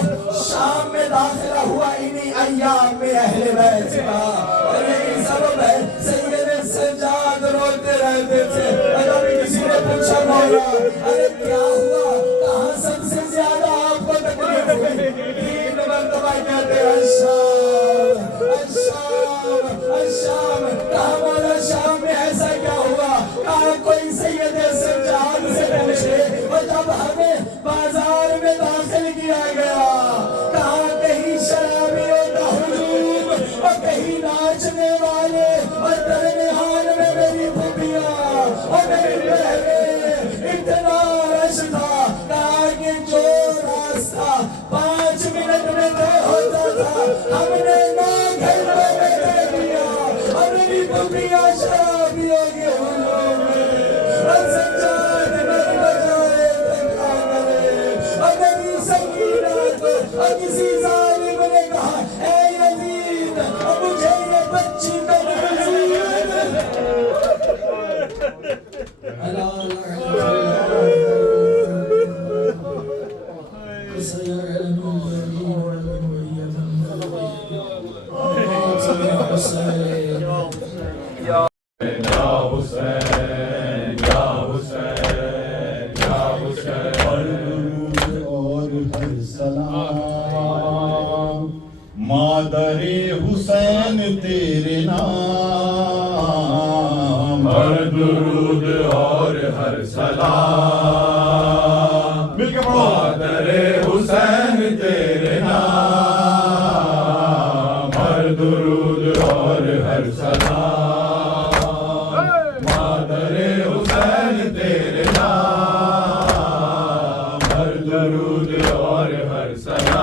شام میں داخلہ ہوا انہی ایام میں اہل بیت کا, اور یہی سبب ہے سید سجاد روتے رہتے تھے. اگر کسی نے پوچھا مولا ارے کیا ہوا, کہاں سب سے زیادہ آپ کو تکلیف ہوئی, 3 مرتبہ کہتے الشام الشام الشام. کہا مولا شام میں ایسا کیا ہوا, کہا کوئی سید سجاد سے پوچھے. اور جب ہمیں بازار میں داخل کیا گیا, کہا کہیں شرابیوں کا ہجوم اور کہیں ناچنے والے, اور درمیان میں میری پھوپھیاں اور میری بہنیں, اتنا رش تھا. کہا کہ جو راستہ 5 منٹ میں طے ہوتا تھا ہم نے 9 گھنٹوں میں طے کیا, اور میری پھوپھیاں شرابیوں کے ہجوم میں. اور سجاد میری بجائے تنگا کرے, اور میری سکینہ اور کسی ظالم نے کہا اے یزید مجھے یہ بچی کا مادر حسین تیرے نام, ہر درود اور ہر سلام. مل کے پڑھو. مادر حسین تیرے نام, ہر درود اور ہر سلام. مادر حسین تیرے نام, ہر درود اور ہر سلام.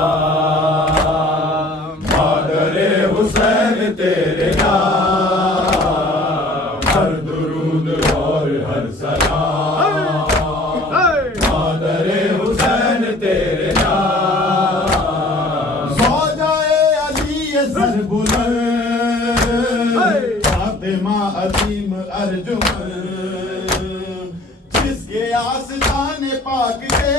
مادر حسین تیرے نام, ہر درود اور ہر سلام. مادر حسین تیرے نام. زوجائے علی سر بلند, فاطمہ عظیم ارجمند, جس کے آستان پاک کے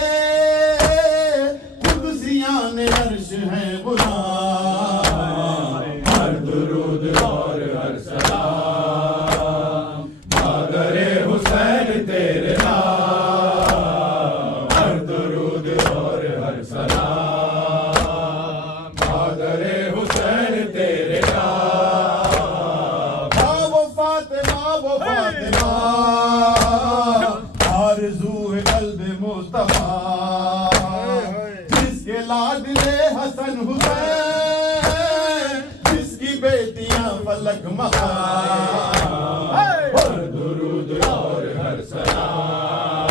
قدسیان عرش ہیں غلام. ہر درود اور ہر سلام. مادر حسین تیرے نام, ہر درود اور ہر سلام. مادر حسین تیرے نام. وہ فاطمہ آرزو قلب مصطفیٰ, جس کے لاڈلے حسن حسین, جس کی بیٹیاں فلک مقام. ہر درود اور ہر سلام.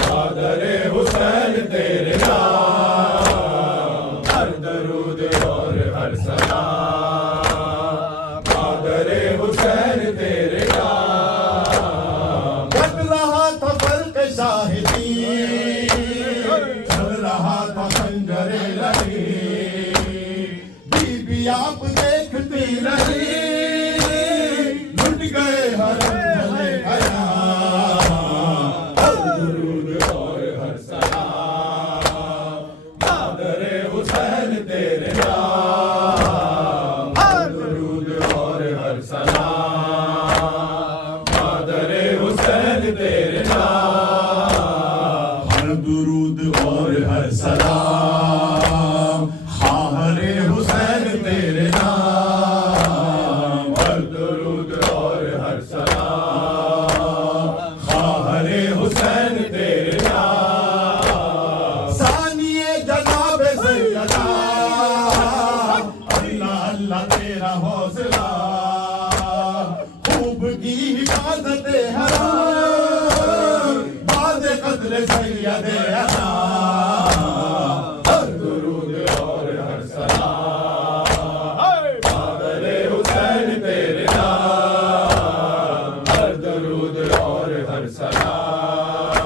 مادر حسین تیرے نام, ہر درود اور ہر سلام. مادر حسین تیرے نام. بن رہا تھا فرق شاہدی, چل رہا تھا خنجر لگی, بی بی آپ دیکھتی رہی, لٹ گئے حرم جلے گیا. ہر درود اور ہر سلام. مادر حسین تیرے نام, ہر درود اور ہر سلام. مادر حسین تیرے نام. ہر درود اور ہر سلام, خواہر حسین تیرے نام. ہر درود اور ہر سلام. خواہر حسین تیرے نام. ثانی جناب سیدہ, اللہ اللہ تیرا حوصلہ, خوب کی حفاظت حرام, بعد قتل فضل سید انام ہر درود اور ہر سلام مادر حسین تیرے نام ہر درود اور ہر سلام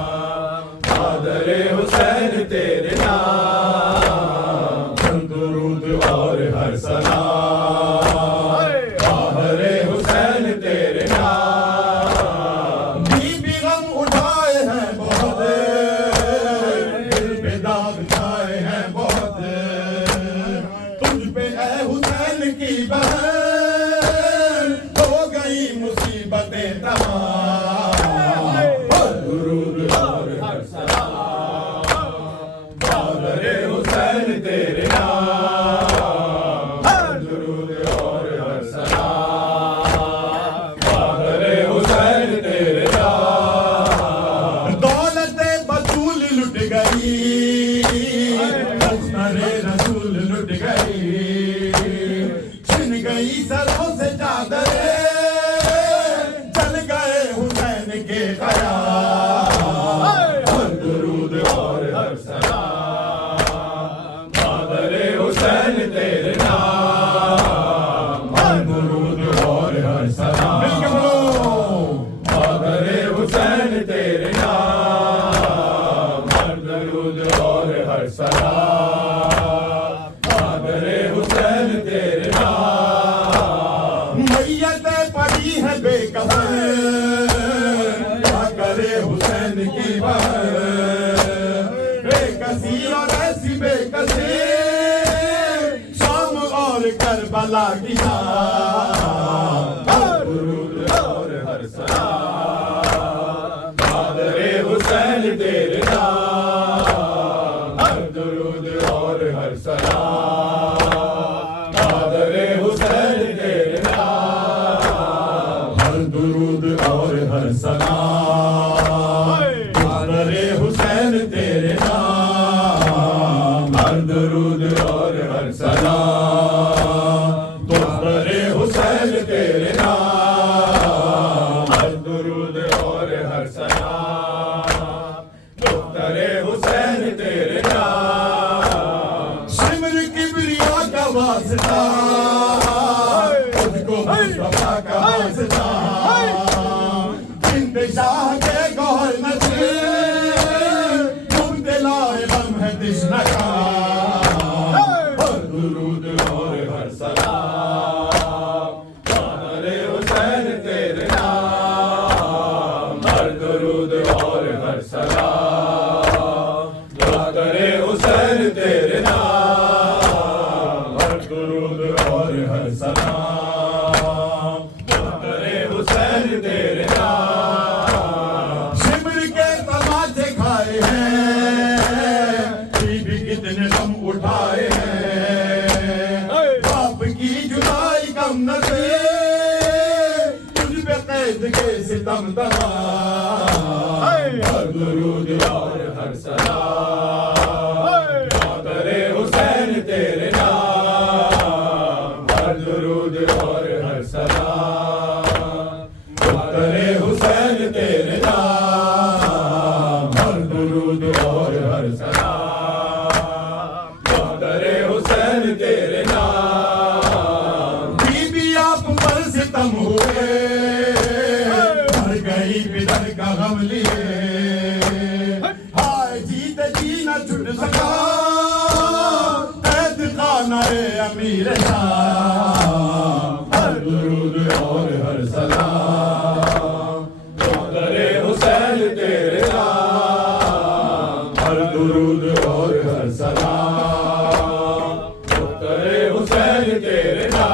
مادر حسین تیرے نام ہر درود اور ہر سلام مادر حسین تیرے نام بی بی غم اٹھائے ہیں بہت دل پہ داغ کھائے ہیں بہت تجھ پہ اے حسین کی بہن ہو گئی مصیبتیں تمام ہر درود اور ہر سلام مادر حسین تیرے نام ہر درود اور ہر سلام مادر حسین تیرے نام دولت بطول لٹ گئی مظہر رسول لٹ گئی چھن گئی سروں سے چادریں چل گئے حسین کے خیال ہر درود اور ہر سلام مادر حسین تیرے نام ہر درود اور ہر سلام مل کے بولو مادر حسین تیرے نام ہر درود اور ہر سلام مادر حسین تیرے نام میت پڑی ہے بے کفن کیا کرے حسین کی بہن بے کسی اور ایسی بے کسی شام اور کربلا کی شام ہر درود اور ہر سلام مادر حسین تیرے نام ہر درود اور ہر سلام مادر حسین تیرے نام ہر درود اور ہر سلام مادر حسین تیرے نام ہر درود اور ہر سلام دختر حسین تیرے نام ہر درود اور ہر سلام دختر حسین تیرے نام سمر کبریا کا واسطہ خود کو مصطفیٰ کا واسطہ جند شاہ کے گوہر نصیر تم دلائے غم ہے تشنہ کا ہر درود اور ہر سلام مادر حسین تیرے نام ہر درود اور ہر سلام مادر حسین تیرے نام ہر درود اور ہر سلام مادر حسین تیرے نام شمر کے تماچے کھائے ہیں بی بی کتنے غم اٹھائے ہیں باپ کی جدائی کم نصیب تجھ پہ قید کے ستم تمام ہر درود اور ہر سلام مادر حسین تیرے نام ہر درود اور ہر سلام مادر حسین تیرے نام ہر درود اور ہر سلام مادر حسین تیرے نام بی بی آپ پر ستم ہوئے مر گئی بدر کا غم لیے ہائے جیت جی نہ چھٹ سکا قید خانہ امیر شام ہر درود اور ہر سلام مادر حسین تیرے نام ہر درود اور ہر سلام مادر حسین تیرے نام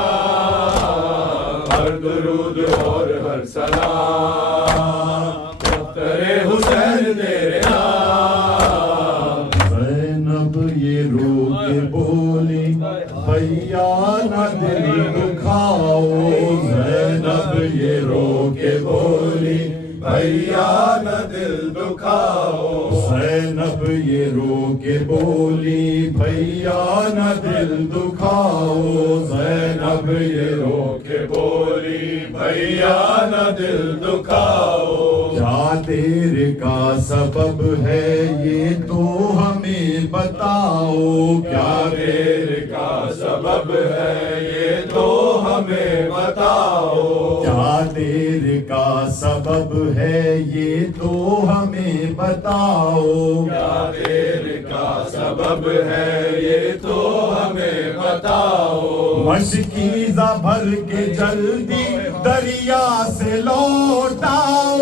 ہر درود اور ہر سلام مادر حسین تیرے نام زینب یہ رو کے بولی بھیا نہ دل دکھاؤ زینب یہ رو کے بولی بھیا نہ دل دکھاؤ زینب یہ رو کے بولی بھیا نہ دل دکھاؤ زینب یہ رو کے بولی بھیا نہ دل دکھاؤ کیا دیر کا سبب ہے یہ تو ہمیں بتاؤ کیا دیر کا سبب ہے یہ تو ہمیں بتاؤ کیا دیر کا سبب ہے یہ تو ہمیں بتاؤ کیا دیر کا سبب ہے یہ تو ہمیں بتاؤ مشکیزہ بھر کے جلدی دریا سے لوٹ آؤ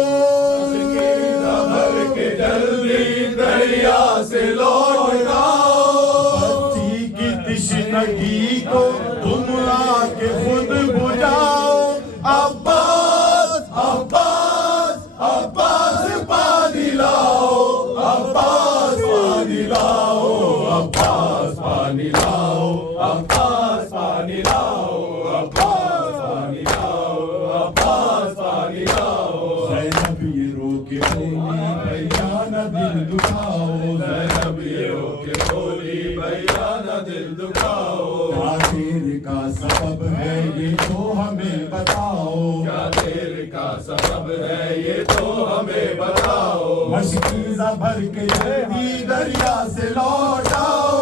مشکیزہ بھر کے جلدی دریا سے لوٹ آؤ بچی کی تشنگی کو تم آ کے خود بجھاؤ عباس عباس عباس پانی لاؤ عباس پانی لاؤ عباس پانی لاؤ عباس پانی لاؤ عباس پانی لاؤ عباس پانی لاؤ زینب یہ رو کے بولی بھیا نہ دل دکھاؤ زینب یہ رو کے بولی بھیا نہ دل دکھاؤ کیا دیر کا سبب ہے یہ تو ہمیں بتاؤ کیا دیر کا سبب ہے یہ تو ہمیں بتاؤ مشکیزہ بھر کے جلدی دریا سے لوٹ آؤ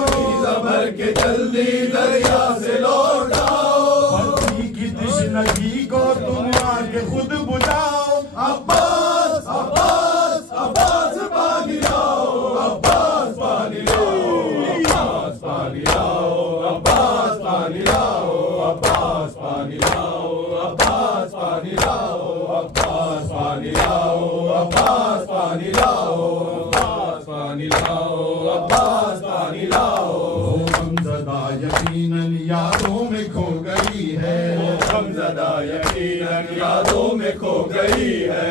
مشکیزہ بھر کے جلدی دریا سے لوٹ آؤ بچی کی تشنگی کو تم آ کے خود بجھاؤ عباس عباس عباس پانی لاؤ عباس پانی لاؤ عباس پانی لاؤ عباس پانی لاؤ عباس پانی لاؤ عباس پانی لاؤ عباس پانی لاؤ عباس پانی لاؤ عباس پانی لاؤ عباس پانی لاؤ غمزدہ یقیناً یادوں میں کھو گئی ہے غمزدہ یقیناً یادوں میں کھو گئی ہے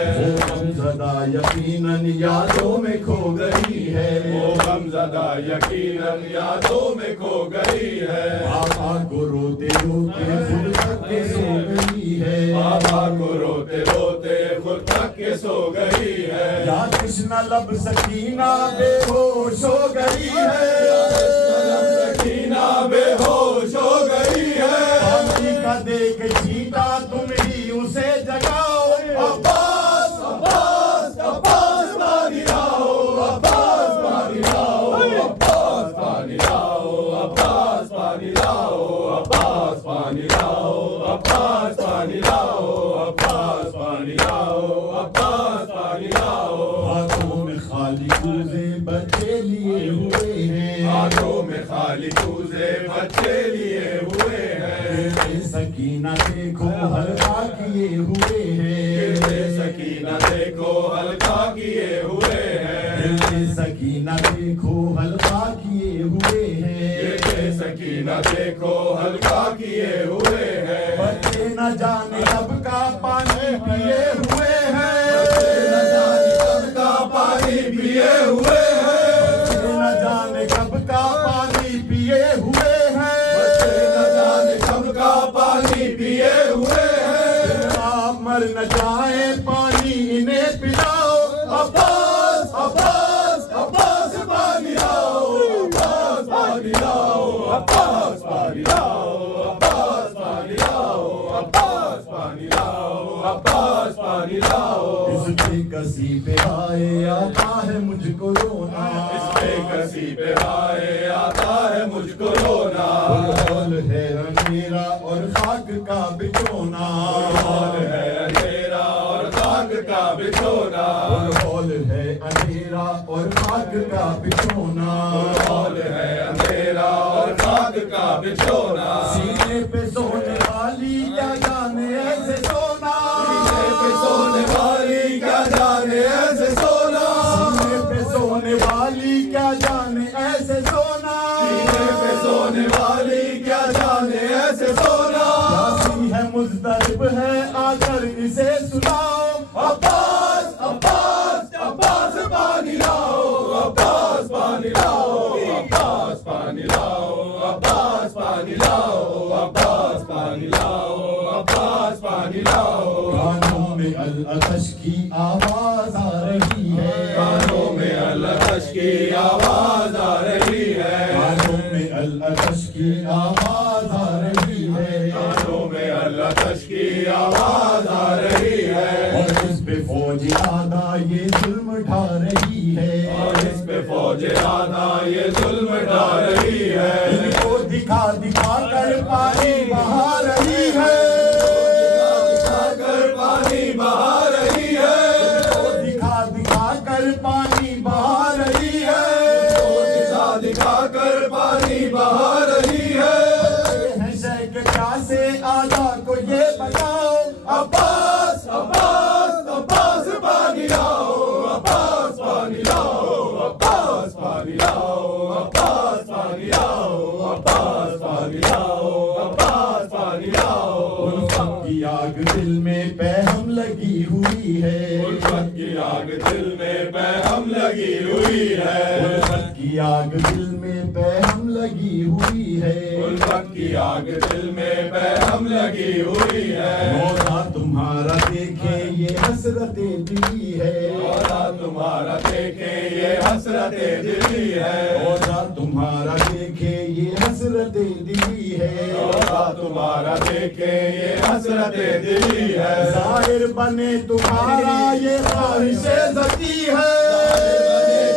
غمزدہ یقیناً یادوں میں کھو گئی ہے غمزدہ یقیناً یادوں میں کھو گئی ہے بابا کو روتے روتے خود تک کے سو گئی ہے بابا کو روتے روتے خود تک کے سو گئی ہے یا تشنہ لب سکینہ بے ہوش ہو گئی ہے سکینہ بے ہوش ہو گئی ہے پانی کا دیکھ جیتا تم ہی اسے جگاؤ عباس عباس عباس پانی لاؤ عباس پانی لاؤ عباس پانی لاؤ عباس پانی لاؤ عباس پانی لاؤ عباس پانی لاؤ عباس پانی لاؤ عباس پانی لاؤ ہاتھوں میں خالی کوزے بچے لیے ہوئے ہیں ہاتھوں میں خالی کوزے بچے لیے ہوئے ہیں سکینہ دیکھو ہلکا کیے ہوئے ہیں سکینہ دیکھو ہلکا کیے ہوئے ہیں سکینہ دیکھو ہلکا کیے ہوئے ہیں سکینہ دیکھو ہلکا کیے ہوئے ہیں بچے نہ جانے کب کا پانی پیے ہوئے ہیں نہ جانے کب کا پانی پیے ہوئے ہیں نہ جانے کب کا پانی پیے ہوئے ہیں نہ جانے کب کا پانی پیے ہوئے ہیں آپ مر نہ جائیں پانی انہیں پلاؤ عباس عباس عباس پانی لاؤ عباس پانی لاؤ عباس پانی لاؤ عباس پانی لاؤ عباس پانی لاؤ عباس پانی لاؤ اس پہ کسی پہ آئے آتا ہے مجھ کو رونا اس پہ کسی پہ آئے آتا ہے مجھ کو رونا حال ہے اندھیرا اور خاک کا بچھونا حال ہے اندھیرا اور خاک کا بچھونا حال ہے اندھیرا اور خاک کا بچھونا حال ہے اندھیرا اور خاک کا بچھونا سینے پہ سونے والی کیا جانے ایسے سونا سینے پہ سونے والی کیا جانے ایسے سونا سینے پہ سونے والی کیا جانے ایسے سونا سینے پہ سونے والی کیا جانے ایسے سونا یاسی ہے مضطرب ہے آ کر اسے سناؤ عباس عباس عباس پانی لاؤ عباس پانی لاؤ عباس پانی لاؤ عباس پانی لاؤ عباس پانی لاؤ عباس پانی لاؤ کانوں میں العطش کی آواز آ رہی ہے کانوں العطش کی آواز آ رہی ہے کانوں میں العطش کی آواز آ رہی ہے کانوں میں العطش کی آواز آ رہی ہے اور اس پہ فوج آدھا یہ ظلم ڈھا رہی ہے اور اس پہ فوج آدھا یہ ظلم ڈھا رہی ہے ان کو دکھا دکھا کر پانی بہا رہی ہے دکھا کر پانی بہا رہی ہے دکھا دکھا کر پانی بہا رہی ہے دکھا دکھا کر پانی بہا رہی ہے شیخ کیا سے آدھا کو یہ بتاؤ عباس عباس عباس پانی لاؤ عباس پانی لاؤ عباس پانی لاؤ عباس پانی لاؤ عباس پانی لاؤ عباس پانی لاؤ الفت کی آگ دل میں پہ ہم لگی ہوئی ہے الفت کی آگ دل میں پہ ہم لگی ہوئی ہے الفت کی آگ دل میں پہ ہم لگی ہوئی ہے الفت کی آگ دل میں پہ ہم لگی ہوئی ہے مولا تمہارا دیکھے یہ حسرت دلی ہے مولا تمہارا دیکھے یہ حسرت دلی ہے مولا تمہارا دیکھے یہ حسرت دلی ہے مولا تمہارا دیکھے یہ حسرت دلی ہے ظاہر بنے تمہارا یہ خواہش ذکی ہے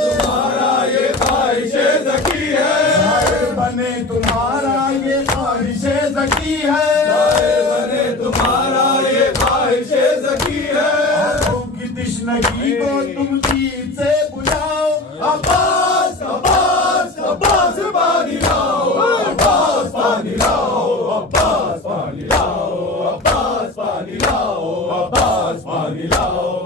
تمہارا یہ خواہش ذکی ہے ظاہر بنے تمہارا یہ خواہش ذکی ہے ظاہر بنے تمہارا یہ خواہش ذکی ہے آنکھوں کی تشنگی کو تم دید سے بجھاؤ عباس عباس عباس پانی لاؤ عباس پانی لاؤ عباس پانی لاؤ عباس پانی لاؤ عباس پانی لاؤ